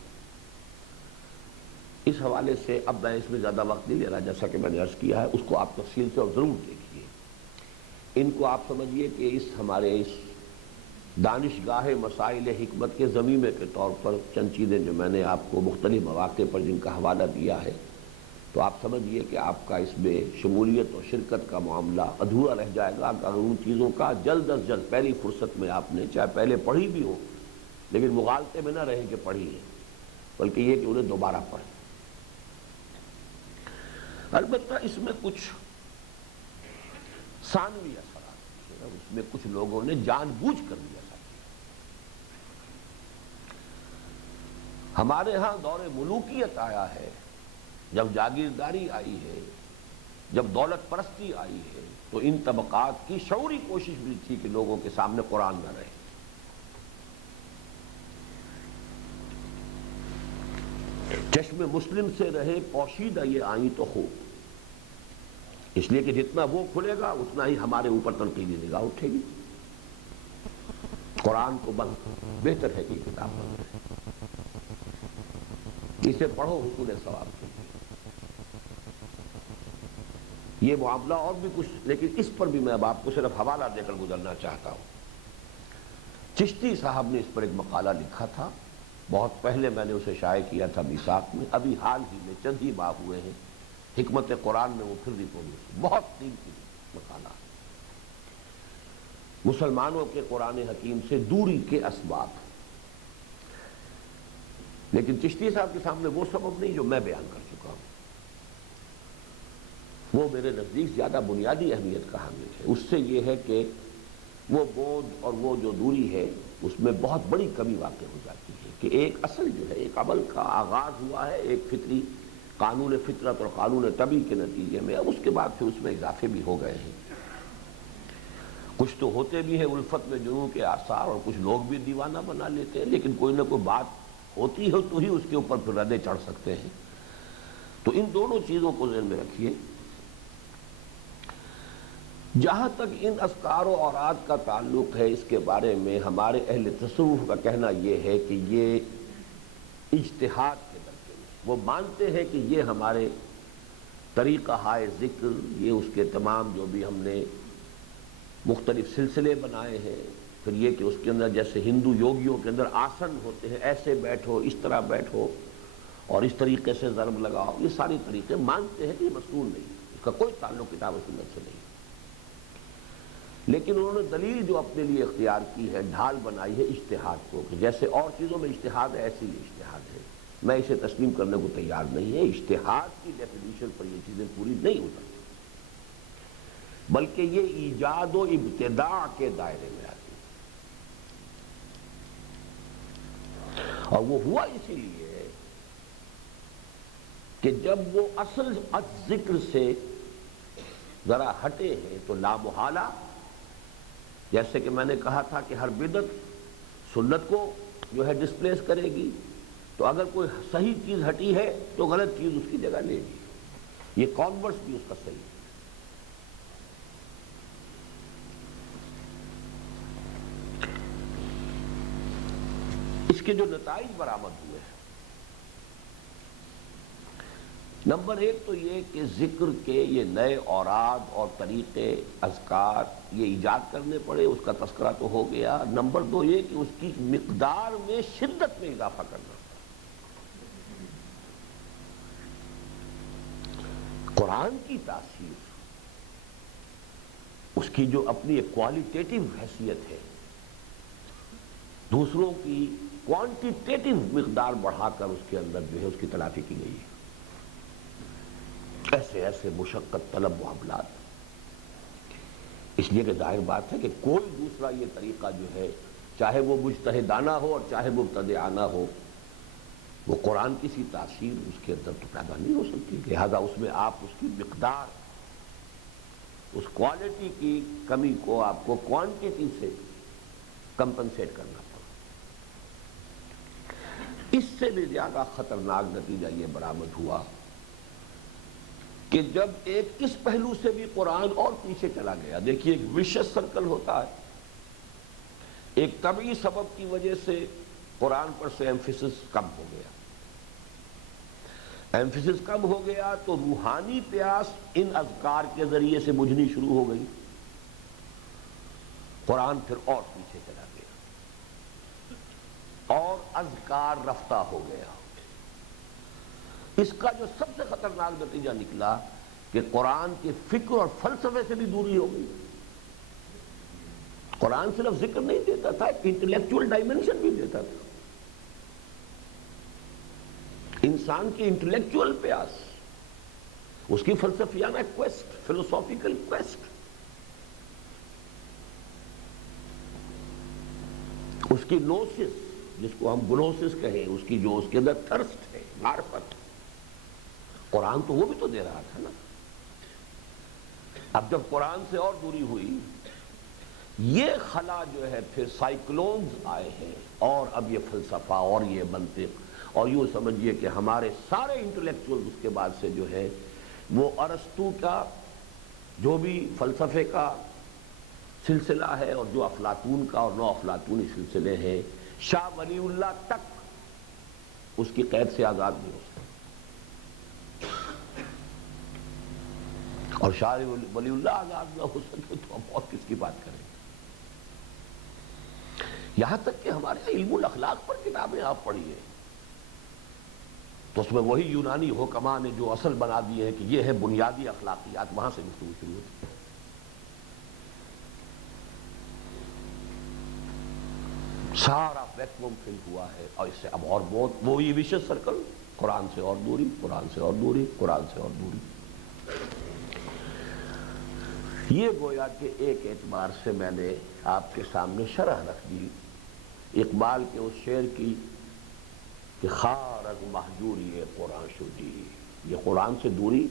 اس حوالے سے اب میں اس میں زیادہ وقت نہیں لے رہا، جیسا کہ میں نے عرض کیا ہے، اس کو آپ تفصیل سے اور ضرور دیکھیے۔ ان کو آپ سمجھیے کہ ہمارے اس دانشگاہ مسائل حکمت کے ضمیمے کے طور پر چند چیزیں جو میں نے آپ کو مختلف مواقع پر جن کا حوالہ دیا ہے، تو آپ سمجھیے کہ آپ کا اس میں شمولیت اور شرکت کا معاملہ ادھورا رہ جائے گا اگر ان چیزوں کا جلد از جلد پہلی فرصت میں آپ نے، چاہے پہلے پڑھی بھی ہو لیکن مغالطے میں نہ رہے کہ پڑھی ہے، بلکہ یہ کہ انہیں دوبارہ پڑھیں۔ البتہ اس میں کچھ ثانوی اثرات ہیں، اس میں کچھ لوگوں نے جان بوجھ کر بھی ایسا کیا۔ ہمارے ہاں دور ملوکیت آیا ہے، جب جاگیرداری آئی ہے، جب دولت پرستی آئی ہے، تو ان طبقات کی شعوری کوشش بھی تھی کہ لوگوں کے سامنے قرآن نہ رہے۔ چشم مسلم سے رہے پوشیدہ یہ آئیں تو خوب، اس لیے کہ جتنا وہ کھلے گا اتنا ہی ہمارے اوپر تنقیدی نگاہ اٹھے گی۔ قرآن کو بند بہتر ہے کہ کتاب بند ہے، اسے پڑھو حصول ثواب کے لیے۔ یہ معاملہ اور بھی کچھ، لیکن اس پر بھی میں اب آپ کو صرف حوالہ دے کر گزرنا چاہتا ہوں۔ چشتی صاحب نے اس پر ایک مقالہ لکھا تھا، بہت پہلے میں نے اسے شائع کیا تھا میثاق میں، ابھی حال ہی میں چند ہی ماہ ہوئے ہیں حکمت قرآن میں وہ پھر ریپبلش، بہت قیمتی مقالہ، مسلمانوں کے قرآن حکیم سے دوری کے اسباب۔ لیکن چشتی صاحب کے سامنے وہ سبب نہیں جو میں بیان کر چکا ہوں، وہ میرے نزدیک زیادہ بنیادی اہمیت کا حامل ہے۔ اس سے یہ ہے کہ وہ بودھ اور وہ جو دوری ہے اس میں بہت بڑی کمی واقع ہو جاتی ہے کہ ایک اصل جو ہے، ایک عمل کا آغاز ہوا ہے ایک فطری قانون فطرت اور قانون طبع کے نتیجے میں، اب اس کے بعد پھر اس میں اضافے بھی ہو گئے ہیں، کچھ تو ہوتے بھی ہیں الفت میں جنوں کے آثار، اور کچھ لوگ بھی دیوانہ بنا لیتے ہیں، لیکن کوئی نہ کوئی بات ہوتی ہے تو ہی اس کے اوپر پھر ردے چڑھ سکتے ہیں۔ تو ان دونوں چیزوں کو ذہن میں رکھیے۔ جہاں تک ان اذکار و اوراد کا تعلق ہے، اس کے بارے میں ہمارے اہل تصوف کا کہنا یہ ہے کہ یہ اجتہاد کے درجے میں، وہ مانتے ہیں کہ یہ ہمارے طریقہ ہائے ذکر، یہ اس کے تمام جو بھی ہم نے مختلف سلسلے بنائے ہیں، پھر یہ کہ اس کے اندر جیسے ہندو یوگیوں کے اندر آسن ہوتے ہیں، ایسے بیٹھو، اس طرح بیٹھو اور اس طریقے سے ضرب لگاؤ، یہ ساری طریقے مانتے ہیں کہ یہ مسنون نہیں، اس کا کوئی تعلق کتاب و سنت سے نہیں، لیکن انہوں نے دلیل جو اپنے لیے اختیار کی ہے، ڈھال بنائی ہے اجتہاد کو، کہ جیسے اور چیزوں میں اجتہاد ہے ایسے ہی اجتہاد ہے۔ میں اسے تسلیم کرنے کو تیار نہیں ہے، اجتہاد کی ڈیفینیشن پر یہ چیزیں پوری نہیں ہو سکتی، بلکہ یہ ایجاد و ابتداع کے دائرے میں آتی ہے، اور وہ ہوا اسی لیے کہ جب وہ اصل ذکر سے ذرا ہٹے ہیں تو لامحالہ، جیسے کہ میں نے کہا تھا کہ ہر بدعت سنت کو جو ہے ڈسپلیس کرے گی، تو اگر کوئی صحیح چیز ہٹی ہے تو غلط چیز اس کی جگہ لے گی، یہ کانورس بھی اس کا صحیح ہے۔ اس کے جو نتائج برآمد ہوئے ہیں، نمبر ایک تو یہ کہ ذکر کے یہ نئے اوراد اور طریقے اذکار یہ ایجاد کرنے پڑے، اس کا تذکرہ تو ہو گیا۔ نمبر دو یہ کہ اس کی مقدار میں شدت میں اضافہ کرنا پڑا۔ قرآن کی تاثیر، اس کی جو اپنی ایک کوالٹیٹیو حیثیت ہے، دوسروں کی کوانٹیٹیو مقدار بڑھا کر اس کے اندر جو ہے اس کی تلافی کی گئی ہے۔ ایسے ایسے مشقت طلب معاملات، اس لیے کہ ظاہر بات ہے کہ کوئی دوسرا یہ طریقہ جو ہے، چاہے وہ مجتہدانہ ہو اور چاہے مبتدعانہ ہو، وہ قرآن کی سی تاثیر اس کے اندر تو پیدا نہیں ہو سکتی۔ لہذا اس میں آپ اس کی مقدار، اس کوالٹی کی کمی کو آپ کو کوانٹیٹی سے کمپنسیٹ کرنا پڑا۔ اس سے بھی زیادہ خطرناک نتیجہ یہ برآمد ہوا کہ جب ایک اس پہلو سے بھی قرآن اور پیچھے چلا گیا۔ دیکھیے ایک وشس سرکل ہوتا ہے، ایک طبعی سبب کی وجہ سے قرآن پر سے ایمفیسس کم ہو گیا۔ ایمفیسس کم ہو گیا تو روحانی پیاس ان اذکار کے ذریعے سے بجھنی شروع ہو گئی، قرآن پھر اور پیچھے چلا گیا اور اذکار رفتہ ہو گیا۔ اس کا جو سب سے خطرناک نتیجہ نکلا کہ قرآن کے فکر اور فلسفے سے بھی دوری ہو گئی۔ قرآن صرف ذکر نہیں دیتا تھا، ایک انٹلیکچوئل ڈائمنشن بھی دیتا تھا۔ انسان کی انٹلیکچوئل پیاس، اس کی فلسفیانہ کویسٹ، فلسافیکل کویسٹ، اس کی نوسس، جس کو ہم گنوسس کہیں، اس کی جو اس کے اندر تھرسٹ ہے، معرفت، قرآن تو وہ بھی تو دے رہا تھا نا۔ اب جب قرآن سے اور دوری ہوئی، یہ خلا جو ہے پھر سائیکلونز آئے ہیں، اور اب یہ فلسفہ اور یہ منطق، اور یوں سمجھیے کہ ہمارے سارے انٹلیکچوئل اس کے بعد سے جو ہے وہ ارسطو کا جو بھی فلسفے کا سلسلہ ہے اور جو افلاطون کا اور نو افلاطونی سلسلے ہیں، شاہ ولی اللہ تک اس کی قید سے آزاد نہیں ہو سکتے۔ اور شاہ ولی اللہ آزاد نہ ہو سکے تو ہم اور کس کی بات کریں؟ یہاں تک کہ ہمارے علم الاخلاق پر کتابیں آپ پڑھیے تو اس میں وہی یونانی حکماء نے جو اصل بنا دیے ہیں کہ یہ ہے بنیادی اخلاقیات، وہاں سے گفتگو شروع ہوتی ہے۔ سارا ویکوم فل ہوا ہے، اور اس سے اب اور بہت وہی وشس سرکل، قرآن سے اور دوری، قرآن سے اور دوری، قرآن سے اور دوری۔ یہ گویا کہ ایک اعتبار سے میں نے آپ کے سامنے شرح رکھ دی اقبال کے اس شعر کی کہ خار از مہجوری قرآن شدی۔ یہ قرآن سے دوری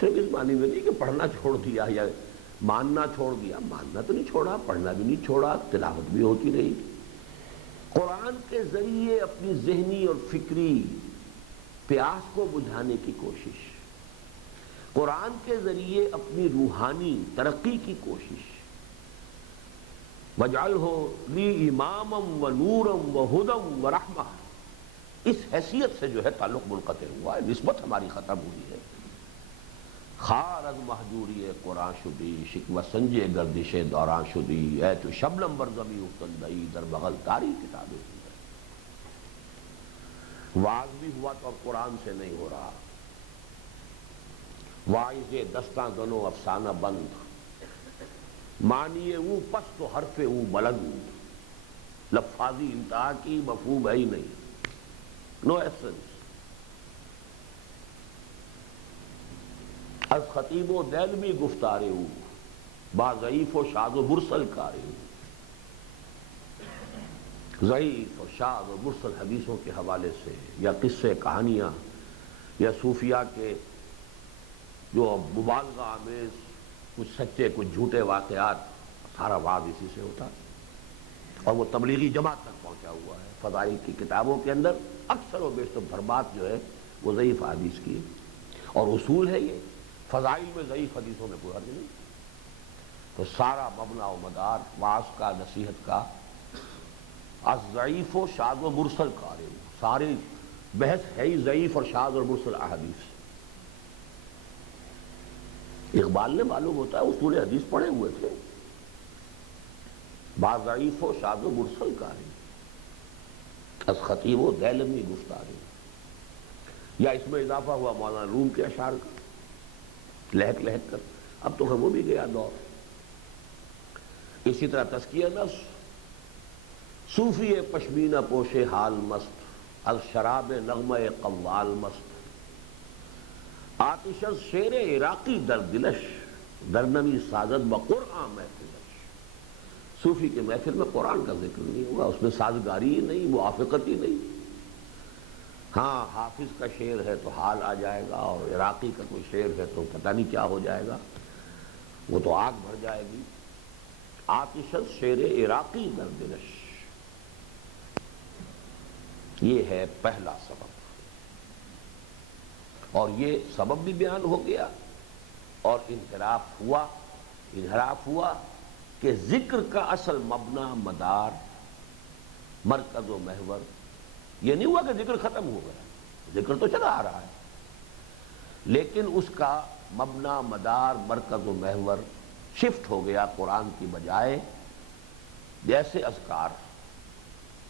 صرف اس معنی میں نہیں کہ پڑھنا چھوڑ دیا یا ماننا چھوڑ دیا، ماننا تو نہیں چھوڑا، پڑھنا بھی نہیں چھوڑا، تلاوت بھی ہوتی رہی۔ قرآن کے ذریعے اپنی ذہنی اور فکری پیاس کو بجھانے کی کوشش، قرآن کے ذریعے اپنی روحانی ترقی کی کوشش، وَاجْعَلْهُ لِي إِمَامًا وَنُورًا وَهُدًى وَرَحْمَةً، اس حیثیت سے جو ہے تعلق منقطع ہوا ہے، نسبت ہماری ختم ہوئی ہے۔ خار از محجوری قرآن شدی، شکوہ سنجے گردش دوران شدی، اے تو شبنم برزمی افتندئی در بغل تاری کتابیں۔ واعظ بھی ہوا تو اب قرآن سے نہیں ہو رہا، واعظ دستاں زنو افسانہ بند، معنی او پس تو حرف او بلند، لفاظی انتہا کی مفہوم ہے ہی نہیں، نو ایسنس۔ از خطیب و دہلوی گفتارے او، با ضعیف و شاذ و مرسل کارے او۔ ضعیف اور شاذ و مرسل حدیثوں کے حوالے سے یا قصے کہانیاں یا صوفیاء کے جو مبالغہ آمیز کچھ سچے کچھ جھوٹے واقعات، سارا واضح اسی سے ہوتا اور وہ تبلیغی جماعت تک پہنچا ہوا ہے۔ فضائل کی کتابوں کے اندر اکثر و بیشتر بھربات جو ہے وہ ضعیف حدیث کی، اور اصول ہے یہ فضائل میں ضعیف حدیثوں میں کوئی حرج نہیں۔ تو سارا مبنا و مدار واعظ کا، نصیحت کا، از ضعیف و شاذ و مرسل کارے، ساری بحث ہے ہی ضعیف اور شاذ اور مرسل احادیث۔ اقبال نے معلوم ہوتا ہے اصول حدیث پڑھے ہوئے تھے، بعض ضعیف و شاذ و مرسل کاری از خطیب و دیلمی گفتاری، یا اس میں اضافہ ہوا مولانا روم کے اشعار کا لہک لہک کر، اب تو وہ بھی گیا دور۔ اسی طرح تزکیہ نفس، صوفی پشمینہ پوش حال مست، از شراب نغمہ قوال مست، آتش از شیر عراقی در دلش، در نمی سازد بقرآن محفلش۔ صوفی کے محفل میں قرآن کا ذکر نہیں ہوگا، اس میں سازگاری ہی نہیں، موافقت ہی نہیں۔ ہاں حافظ کا شعر ہے تو حال آ جائے گا، اور عراقی کا کوئی شعر ہے تو پتہ نہیں کیا ہو جائے گا، وہ تو آگ بھر جائے گی۔ آتش از شیر عراقی در دلش، یہ ہے پہلا سبب، اور یہ سبب بھی بیان ہو گیا، اور انحراف ہوا کہ ذکر کا اصل مبنا مدار مرکز و محور یہ نہیں ہوا کہ ذکر ختم ہو گیا، ذکر تو چلا آ رہا ہے، لیکن اس کا مبنا مدار مرکز و محور شفٹ ہو گیا قرآن کی بجائے جیسے اذکار،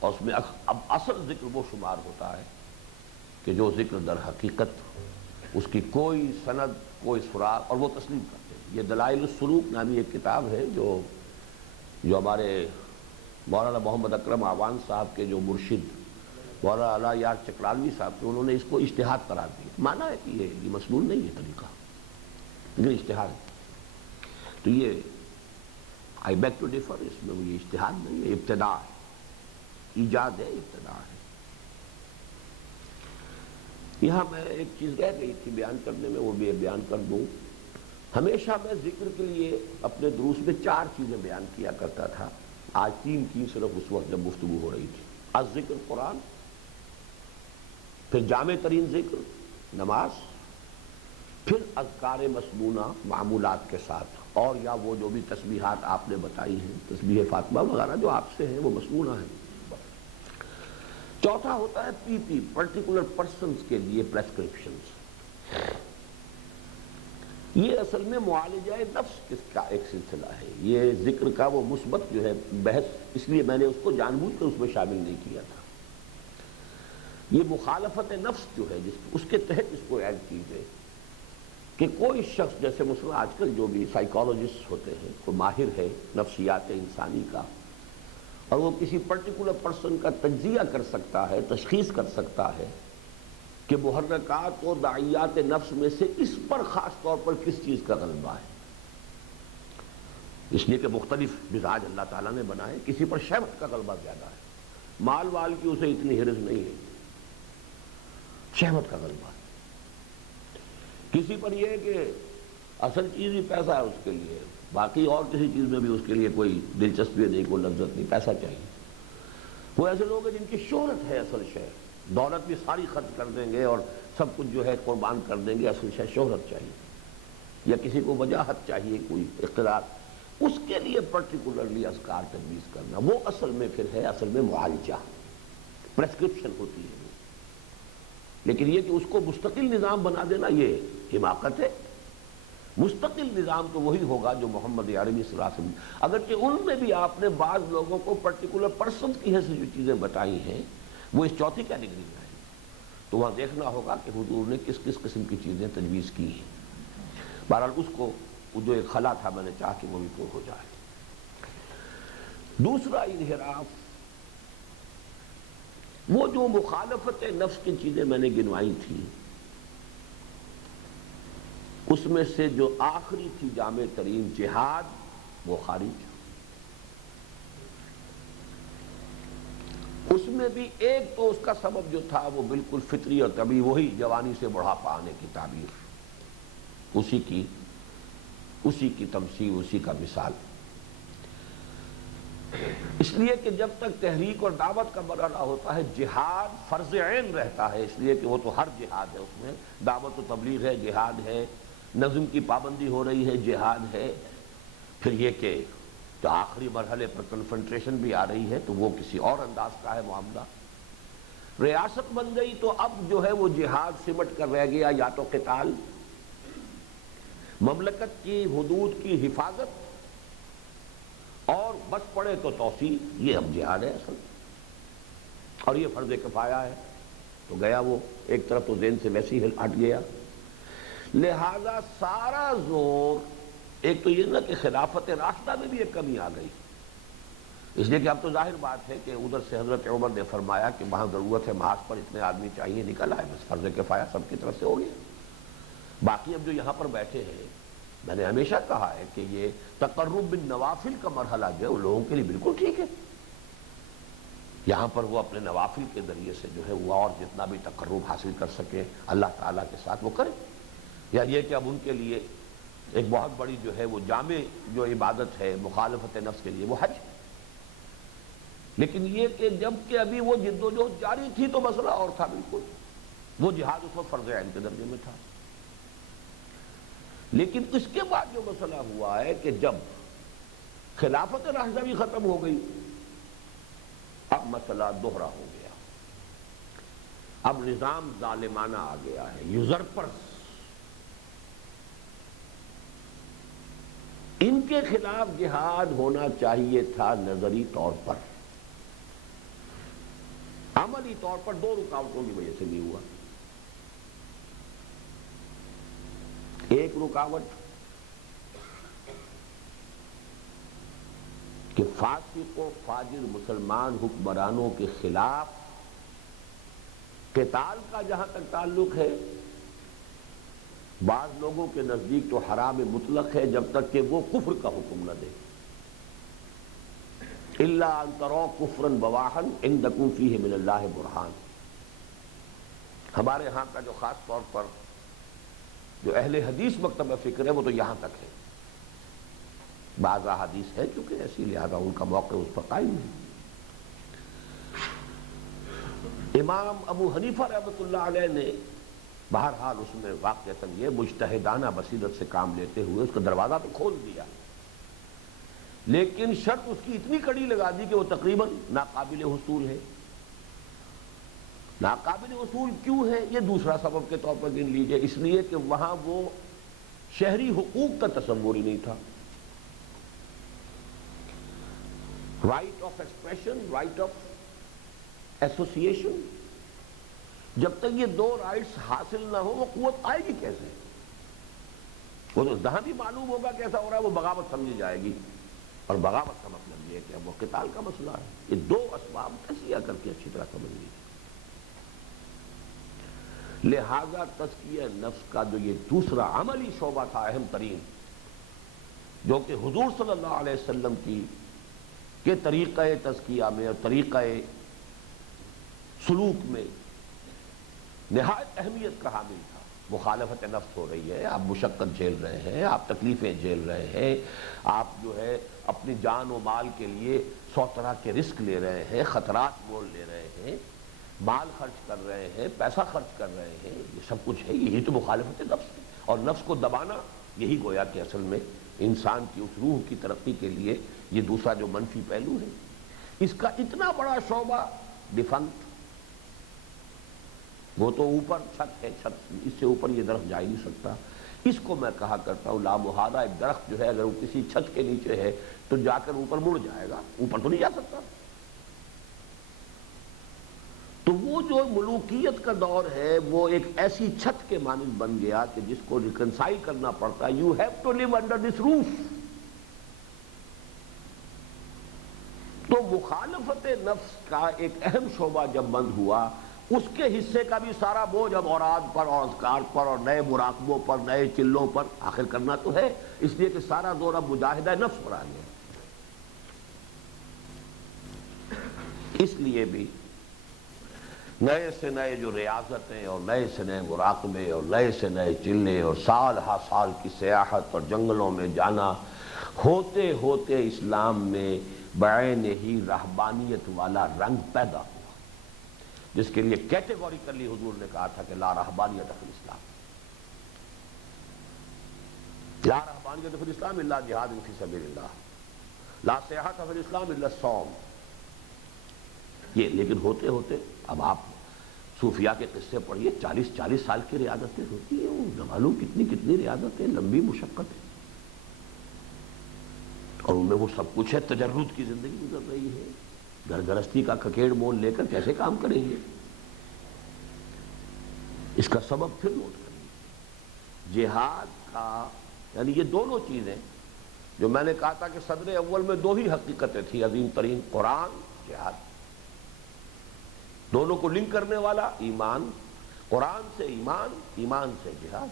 اور اس میں اب اصل ذکر وہ شمار ہوتا ہے کہ جو ذکر در حقیقت اس کی کوئی سند کوئی سراغ، اور وہ تسلیم کرتے ہیں۔ یہ دلائل السلوک نامی ایک کتاب ہے جو ہمارے مولانا محمد اکرم آوان صاحب کے جو مرشد مولانا علا یار چکلالوی صاحب تھے، انہوں نے اس کو اجتہاد قرار دیا، مانا ہے کہ یہ مسنون نہیں ہے طریقہ، لیکن اجتہاد ہے۔ تو یہ I beg to differ، اس میں وہ یہ اجتہاد نہیں ہے، ابتداء ہے، ایجاد ہے، ابتداء ہے۔ یہاں میں ایک چیز رہ گئی تھی بیان کرنے میں، وہ بھی بیان کر دوں۔ ہمیشہ میں ذکر کے لیے اپنے دروس میں 4 چیزیں بیان کیا کرتا تھا، آج 3 کی صرف اس وقت جب گفتگو ہو رہی تھی۔ الذکر قرآن، پھر جامع ترین ذکر نماز، پھر اذکار مسنونہ معمولات کے ساتھ، اور یا وہ جو بھی تسبیحات آپ نے بتائی ہیں، تسبیح فاطمہ وغیرہ جو آپ سے ہیں وہ مسنونہ ہیں۔ چوتھا ہوتا ہے پی پرٹیکولر پرسنز کے لیے پریسکرپشنز۔ یہ اصل میں معالجہ نفس کس کا ایک سلسلہ ہے، یہ ذکر کا وہ مثبت جو ہے بحث، اس لیے میں نے اس کو جان بوجھ کر اس میں شامل نہیں کیا تھا۔ یہ مخالفت نفس جو ہے اس کے تحت اس کو ایڈ کیجیے کہ کوئی شخص، جیسے مثلا آج کل جو بھی سائیکالوجسٹ ہوتے ہیں، کوئی ماہر ہے نفسیات انسانی کا، اور وہ کسی پرٹیکولر پرسن کا تجزیہ کر سکتا ہے، تشخیص کر سکتا ہے کہ محرکات و داعیات نفس میں سے اس پر خاص طور پر کس چیز کا غلبہ ہے، اس لیے کہ مختلف مزاج اللہ تعالیٰ نے بنائے، کسی پر شہوت کا غلبہ زیادہ ہے، مال وال کی اسے اتنی حرص نہیں ہے، شہوت کا غلبہ ہے، کسی پر یہ ہے کہ اصل چیز ہی پیسہ ہے اس کے لیے، باقی اور کسی چیز میں بھی اس کے لیے کوئی دلچسپی نہیں، کوئی لذت نہیں، پیسہ چاہیے۔ وہ ایسے لوگ ہیں جن کی شہرت ہے اصل شے، دولت بھی ساری خرچ کر دیں گے اور سب کچھ جو ہے قربان کر دیں گے، اصل شے شہرت چاہیے، یا کسی کو وجاہت چاہیے، کوئی اقتدار، اس کے لیے پرٹیکولرلی اذکار تجویز کرنا، وہ اصل میں پھر ہے اصل میں معالجہ، پریسکرپشن ہوتی ہے۔ لیکن یہ کہ اس کو مستقل نظام بنا دینا یہ حماقت ہے۔ مستقل نظام تو وہی ہوگا جو محمد عربی صلی اللہ علیہ وسلم، اگرچہ ان میں بھی آپ نے بعض لوگوں کو پرٹیکولر پرسنز کی حیثیت جو چیزیں بتائی ہیں وہ اس چوتھی کیٹیگری میں ہیں، تو وہاں دیکھنا ہوگا کہ حضور نے کس کس قسم کی چیزیں تجویز کی ہیں۔ بہرحال اس کو جو ایک خلا تھا میں نے چاہا کہ وہ بھی پور ہو جائے۔ دوسرا انحراف، وہ جو مخالفت نفس کی چیزیں میں نے گنوائی تھی، اس میں سے جو آخری تھی جامع ترین جہاد، وہ خارج، اس میں بھی ایک تو اس کا سبب جو تھا وہ بالکل فطری اور طبیعی، وہی جوانی سے بڑھاپا آنے کی تعبیر، اسی کی تمثیل، اسی کا مثال، اس لیے کہ جب تک تحریک اور دعوت کا مرحلہ ہوتا ہے جہاد فرض عین رہتا ہے، اس لیے کہ وہ تو ہر جہاد ہے، اس میں دعوت و تبلیغ ہے، جہاد ہے، نظم کی پابندی ہو رہی ہے، جہاد ہے، پھر یہ کہ جو آخری مرحلے پر کنفنٹریشن بھی آ رہی ہے تو وہ کسی اور انداز کا ہے معاملہ، ریاست بن گئی تو اب جو ہے وہ جہاد سمٹ کر رہ گیا، یا تو قتال، مملکت کی حدود کی حفاظت اور بس پڑے تو توسیع، یہ اب جہاد ہے اصل، اور یہ فرض کفایہ ہے۔ تو گیا وہ ایک طرف تو ذہن سے ویسے ہی ہٹ گیا، لہذا سارا زور ایک تو یہ نہ کہ خلافت راشدہ میں بھی ایک کمی آ گئی، اس لیے کہ اب تو ظاہر بات ہے کہ ادھر سے حضرت عمر نے فرمایا کہ وہاں ضرورت ہے محاذ پر اتنے آدمی چاہیے، نکل آئے، بس فرض کفایہ سب کی طرف سے ہو گیا۔ باقی اب جو یہاں پر بیٹھے ہیں، میں نے ہمیشہ کہا ہے کہ یہ تقرب بالنوافل کا مرحلہ جو ہے وہ لوگوں کے لیے بالکل ٹھیک ہے، یہاں پر وہ اپنے نوافل کے ذریعے سے جو ہے وہ اور جتنا بھی تقرب حاصل کر سکے اللہ تعالیٰ کے ساتھ وہ کریں، یا یہ کہ اب ان کے لیے ایک بہت بڑی جو ہے وہ جامع جو عبادت ہے مخالفت نفس کے لیے وہ حج ہے۔ لیکن یہ کہ جب کہ ابھی وہ جد و جہد جاری تھی تو مسئلہ اور تھا، بالکل وہ جہاد اس وقت فرض عین کے درجے میں تھا۔ لیکن اس کے بعد جو مسئلہ ہوا ہے کہ جب خلافت راشدہ بھی ختم ہو گئی، اب مسئلہ دوہرا ہو گیا، اب نظام ظالمانہ آ گیا ہے، یوزرپرس، ان کے خلاف جہاد ہونا چاہیے تھا نظری طور پر، عملی طور پر دو رکاوٹوں کی وجہ سے نہیں ہوا۔ ایک رکاوٹ کہ فاسق و فاجر مسلمان حکمرانوں کے خلاف قتال کا جہاں تک تعلق ہے، بعض لوگوں کے نزدیک تو حرام مطلق ہے جب تک کہ وہ کفر کا حکم نہ دے، الا ان تروا کفرا بواحا عندکم فیہ من اللہ برہان۔ ہمارے ہاں کا جو خاص طور پر جو اہل حدیث مکتبہ فکر ہے وہ تو یہاں تک ہے، بعض احادیث ہے چونکہ ایسی، لہذا ان کا موقع اس پر قائم ہے۔ امام ابو حنیفہ رحمۃ اللہ علیہ نے بہرحال اس میں واقعتاً یہ مجتہدانہ بصیرت سے کام لیتے ہوئے اس کا دروازہ تو کھول دیا، لیکن شرط اس کی اتنی کڑی لگا دی کہ وہ تقریباً ناقابل حصول ہے۔ ناقابل حصول کیوں ہے؟ یہ دوسرا سبب کے طور پر گن لیجئے، اس لیے کہ وہاں وہ شہری حقوق کا تصور ہی نہیں تھا، right of expression, right of association, جب تک یہ دو رائٹس حاصل نہ ہو وہ قوت آئے گی کیسے؟ وہ تو جہاں بھی معلوم ہوگا کیسا ہو رہا ہے وہ بغاوت سمجھی جائے گی، اور بغاوت کا مطلب یہ ہے کہ وہ قتال کا مسئلہ ہے۔ یہ دو اسباب تجزیہ کر کے اچھی طرح سمجھ لیجیے۔ لہذا تزکیہ نفس کا جو یہ دوسرا عملی شعبہ تھا اہم ترین، جو کہ حضور صلی اللہ علیہ وسلم کی کے طریقہ تزکیہ میں اور طریقہ سلوک میں نہایت اہمیت کا حامل تھا۔ مخالفت نفس ہو رہی ہے، آپ مشقت جھیل رہے ہیں، آپ تکلیفیں جھیل رہے ہیں، آپ جو ہے اپنی جان و مال کے لیے 100 طرح کے رسک لے رہے ہیں، خطرات مول لے رہے ہیں، مال خرچ کر رہے ہیں، پیسہ خرچ کر رہے ہیں، یہ سب کچھ ہے، یہی تو مخالفت نفس ہے۔ اور نفس کو دبانا یہی گویا کہ اصل میں انسان کی اس روح کی ترقی کے لیے یہ دوسرا جو منفی پہلو ہے۔ اس کا اتنا بڑا شعبہ ڈیفنکٹ، وہ تو اوپر چھت ہے، چھت اس سے اوپر یہ درخت جا ہی نہیں سکتا۔ اس کو میں کہا کرتا ہوں لامحالہ ایک درخت جو ہے اگر وہ کسی چھت کے نیچے ہے تو جا کر اوپر مڑ جائے گا، اوپر تو نہیں جا سکتا۔ تو وہ جو ملوکیت کا دور ہے وہ ایک ایسی چھت کے مانند بن گیا کہ جس کو ریکنسائل کرنا پڑتا ہے۔ You have to live under this roof. تو مخالفت نفس کا ایک اہم شعبہ جب بند ہوا، اس کے حصے کا بھی سارا بوجھ اب اوراد پر اور اذکار پر اور نئے مراقبوں پر، نئے چلوں پر آخر کرنا تو ہے، اس لیے کہ سارا دور اب مجاہدہ نفس پر آ گیا۔ اس لیے بھی نئے سے نئے جو ریاضتیں اور نئے سے نئے مراقبے اور نئے سے نئے چلے اور سال ہا سال کی سیاحت اور جنگلوں میں جانا، ہوتے ہوتے اسلام میں بعین ہی رہبانیت والا رنگ پیدا ہوا، جس کے لیے کیٹیگوریکلی حضور نے کہا تھا کہ لا رہبانیت فی الاسلام، لا رہبانیت فی الاسلام الا جہاد فی سبیل اللہ، لا سیاحت فی الاسلام الا الصوم۔ یہ لیکن ہوتے ہوتے اب آپ صوفیاء کے قصے پڑھیے، 40 سال کی ریاضتیں ہوتی ہیں، وہ معلوم کتنی ریاضتیں، لمبی مشقت ہے، اور ان میں وہ سب کچھ ہے، تجرد کی زندگی گزر رہی ہے، گھر گرہستی کا کھکیڑ مول لے کر کیسے کام کریں گے؟ اس کا سبب پھر نوٹ کریں، جہاد کا، یعنی یہ دونوں چیزیں جو میں نے کہا تھا کہ صدر اول میں دو ہی حقیقتیں تھیں عظیم ترین، قرآن، جہاد، دونوں کو لنک کرنے والا ایمان، قرآن سے ایمان، ایمان سے جہاد،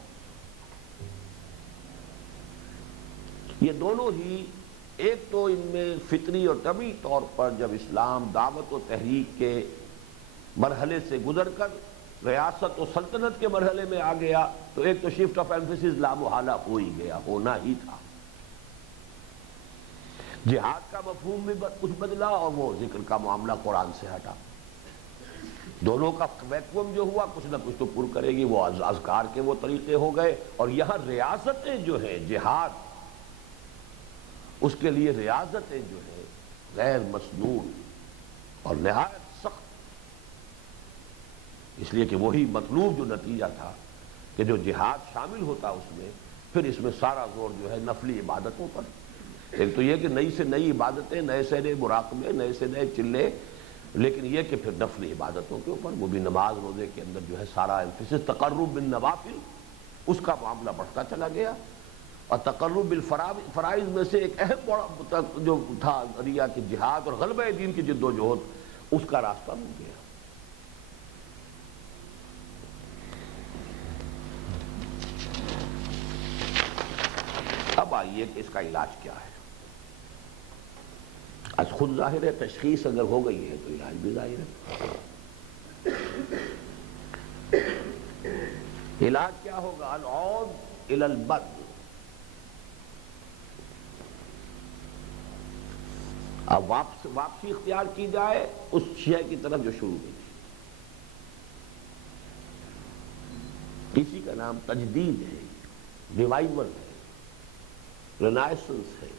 یہ دونوں ہی، ایک تو ان میں فطری اور طبعی طور پر جب اسلام دعوت و تحریک کے مرحلے سے گزر کر ریاست و سلطنت کے مرحلے میں آ گیا تو ایک تو شفٹ آف ایمفیسس لامحالہ ہو ہی گیا، ہونا ہی تھا، جہاد کا مفہوم بھی کچھ بدلا اور وہ ذکر کا معاملہ قرآن سے ہٹا، دونوں کا ویکوم جو ہوا کچھ نہ کچھ تو پر کرے گی، وہ اذکار کے وہ طریقے ہو گئے، اور یہاں ریاستیں جو ہیں، جہاد اس کے لیے ریاضتیں جو ہے غیر مسنون اور نہایت سخت، اس لیے کہ وہی مطلوب جو نتیجہ تھا کہ جو جہاد شامل ہوتا اس میں، پھر اس میں سارا زور جو ہے نفلی عبادتوں پر، ایک تو یہ کہ نئی سے نئی عبادتیں، نئے سے نئے مراقبے، نئے سے نئے چلے، لیکن یہ کہ پھر نفلی عبادتوں کے اوپر، وہ بھی نماز روزے کے اندر جو ہے سارا ایمفیسس تقرب بالنوافل، اس کا معاملہ بڑھتا چلا گیا، اور تقرب بالفرائض میں سے ایک اہم بڑا جو تھا ذریعہ کہ جہاد اور غلبہ دین کی جد و جہد، اس کا راستہ مل گیا۔ اب آئیے کہ اس کا علاج کیا ہے۔ آج خود ظاہر ہے تشخیص اگر ہو گئی ہے تو علاج بھی ظاہر ہے۔ علاج کیا ہوگا؟ العود الی البد، اب واپسی اختیار کی جائے اس شے کی طرف جو شروع ہوئی تھی، اسی کا نام تجدید ہے، ریوائول ہے، رینائسنس ہے۔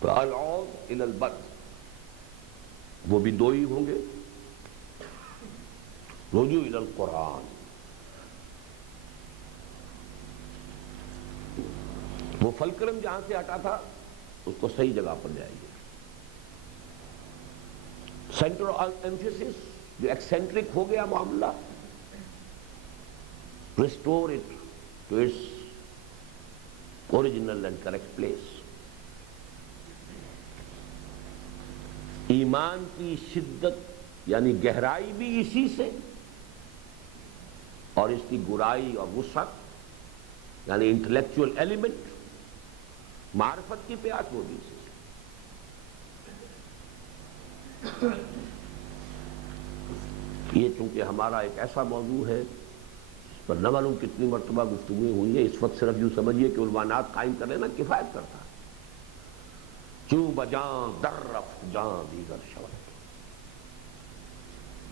تو العود الی البد، وہ بھی دو ہی ہوں گے، رجوع الی القرآن، وہ فلکرم جہاں سے ہٹا تھا اس کو صحیح جگہ پر لے آئیے، سینٹر آف ایمفیسس جو ایکسینٹرک ہو گیا معاملہ، restore it to its original and correct place. ایمان کی شدت یعنی گہرائی بھی اسی سے، اور اس کی گہرائی اور وسعت یعنی انٹلیکچوئل ایلیمنٹ، معرفت کی پیاس وہ بھی اسی سے۔ یہ چونکہ ہمارا ایک ایسا موضوع ہے اس پر نہ معلوم کتنی مرتبہ گفتگویں ہوئی ہیں، اس وقت صرف یوں سمجھیے کہ عنوانات قائم کرنے نا کفایت کرتا ہے۔ چوں بجاں در رفت جاں دیگر شود،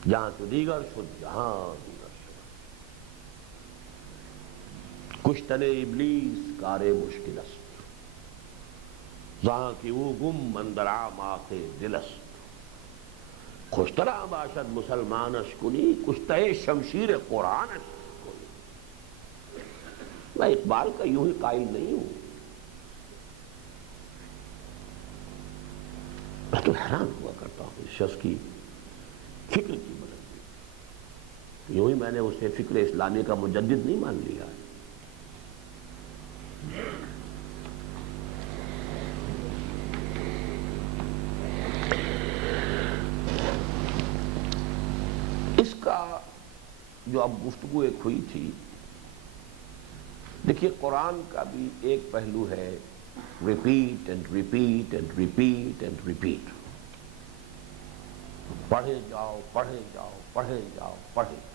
جہاں تو دیگر شد جہاں دیگر شود، کشتن ابلیس کار مشکل است، زاں کہ او گم اندر آماخ دل است، خوشترا باشد مسلمانش کنی کشتہ شمشیر قرآنش کنی۔ میں اقبال کا یوں ہی قائل نہیں ہوں، میں تو حیران ہوا کرتا ہوں اس شخص کی فکر کی بلندی، یوں ہی میں نے اسے فکر اسلامی کا مجدد نہیں مان لیا ہے۔ اس کا جو اب گفتگو ایک ہوئی تھی، دیکھیے قرآن کا بھی ایک پہلو ہے repeat and repeat and repeat and repeat, پڑھے جاؤ پڑھے جاؤ پڑھے جاؤ پڑھے جاؤ۔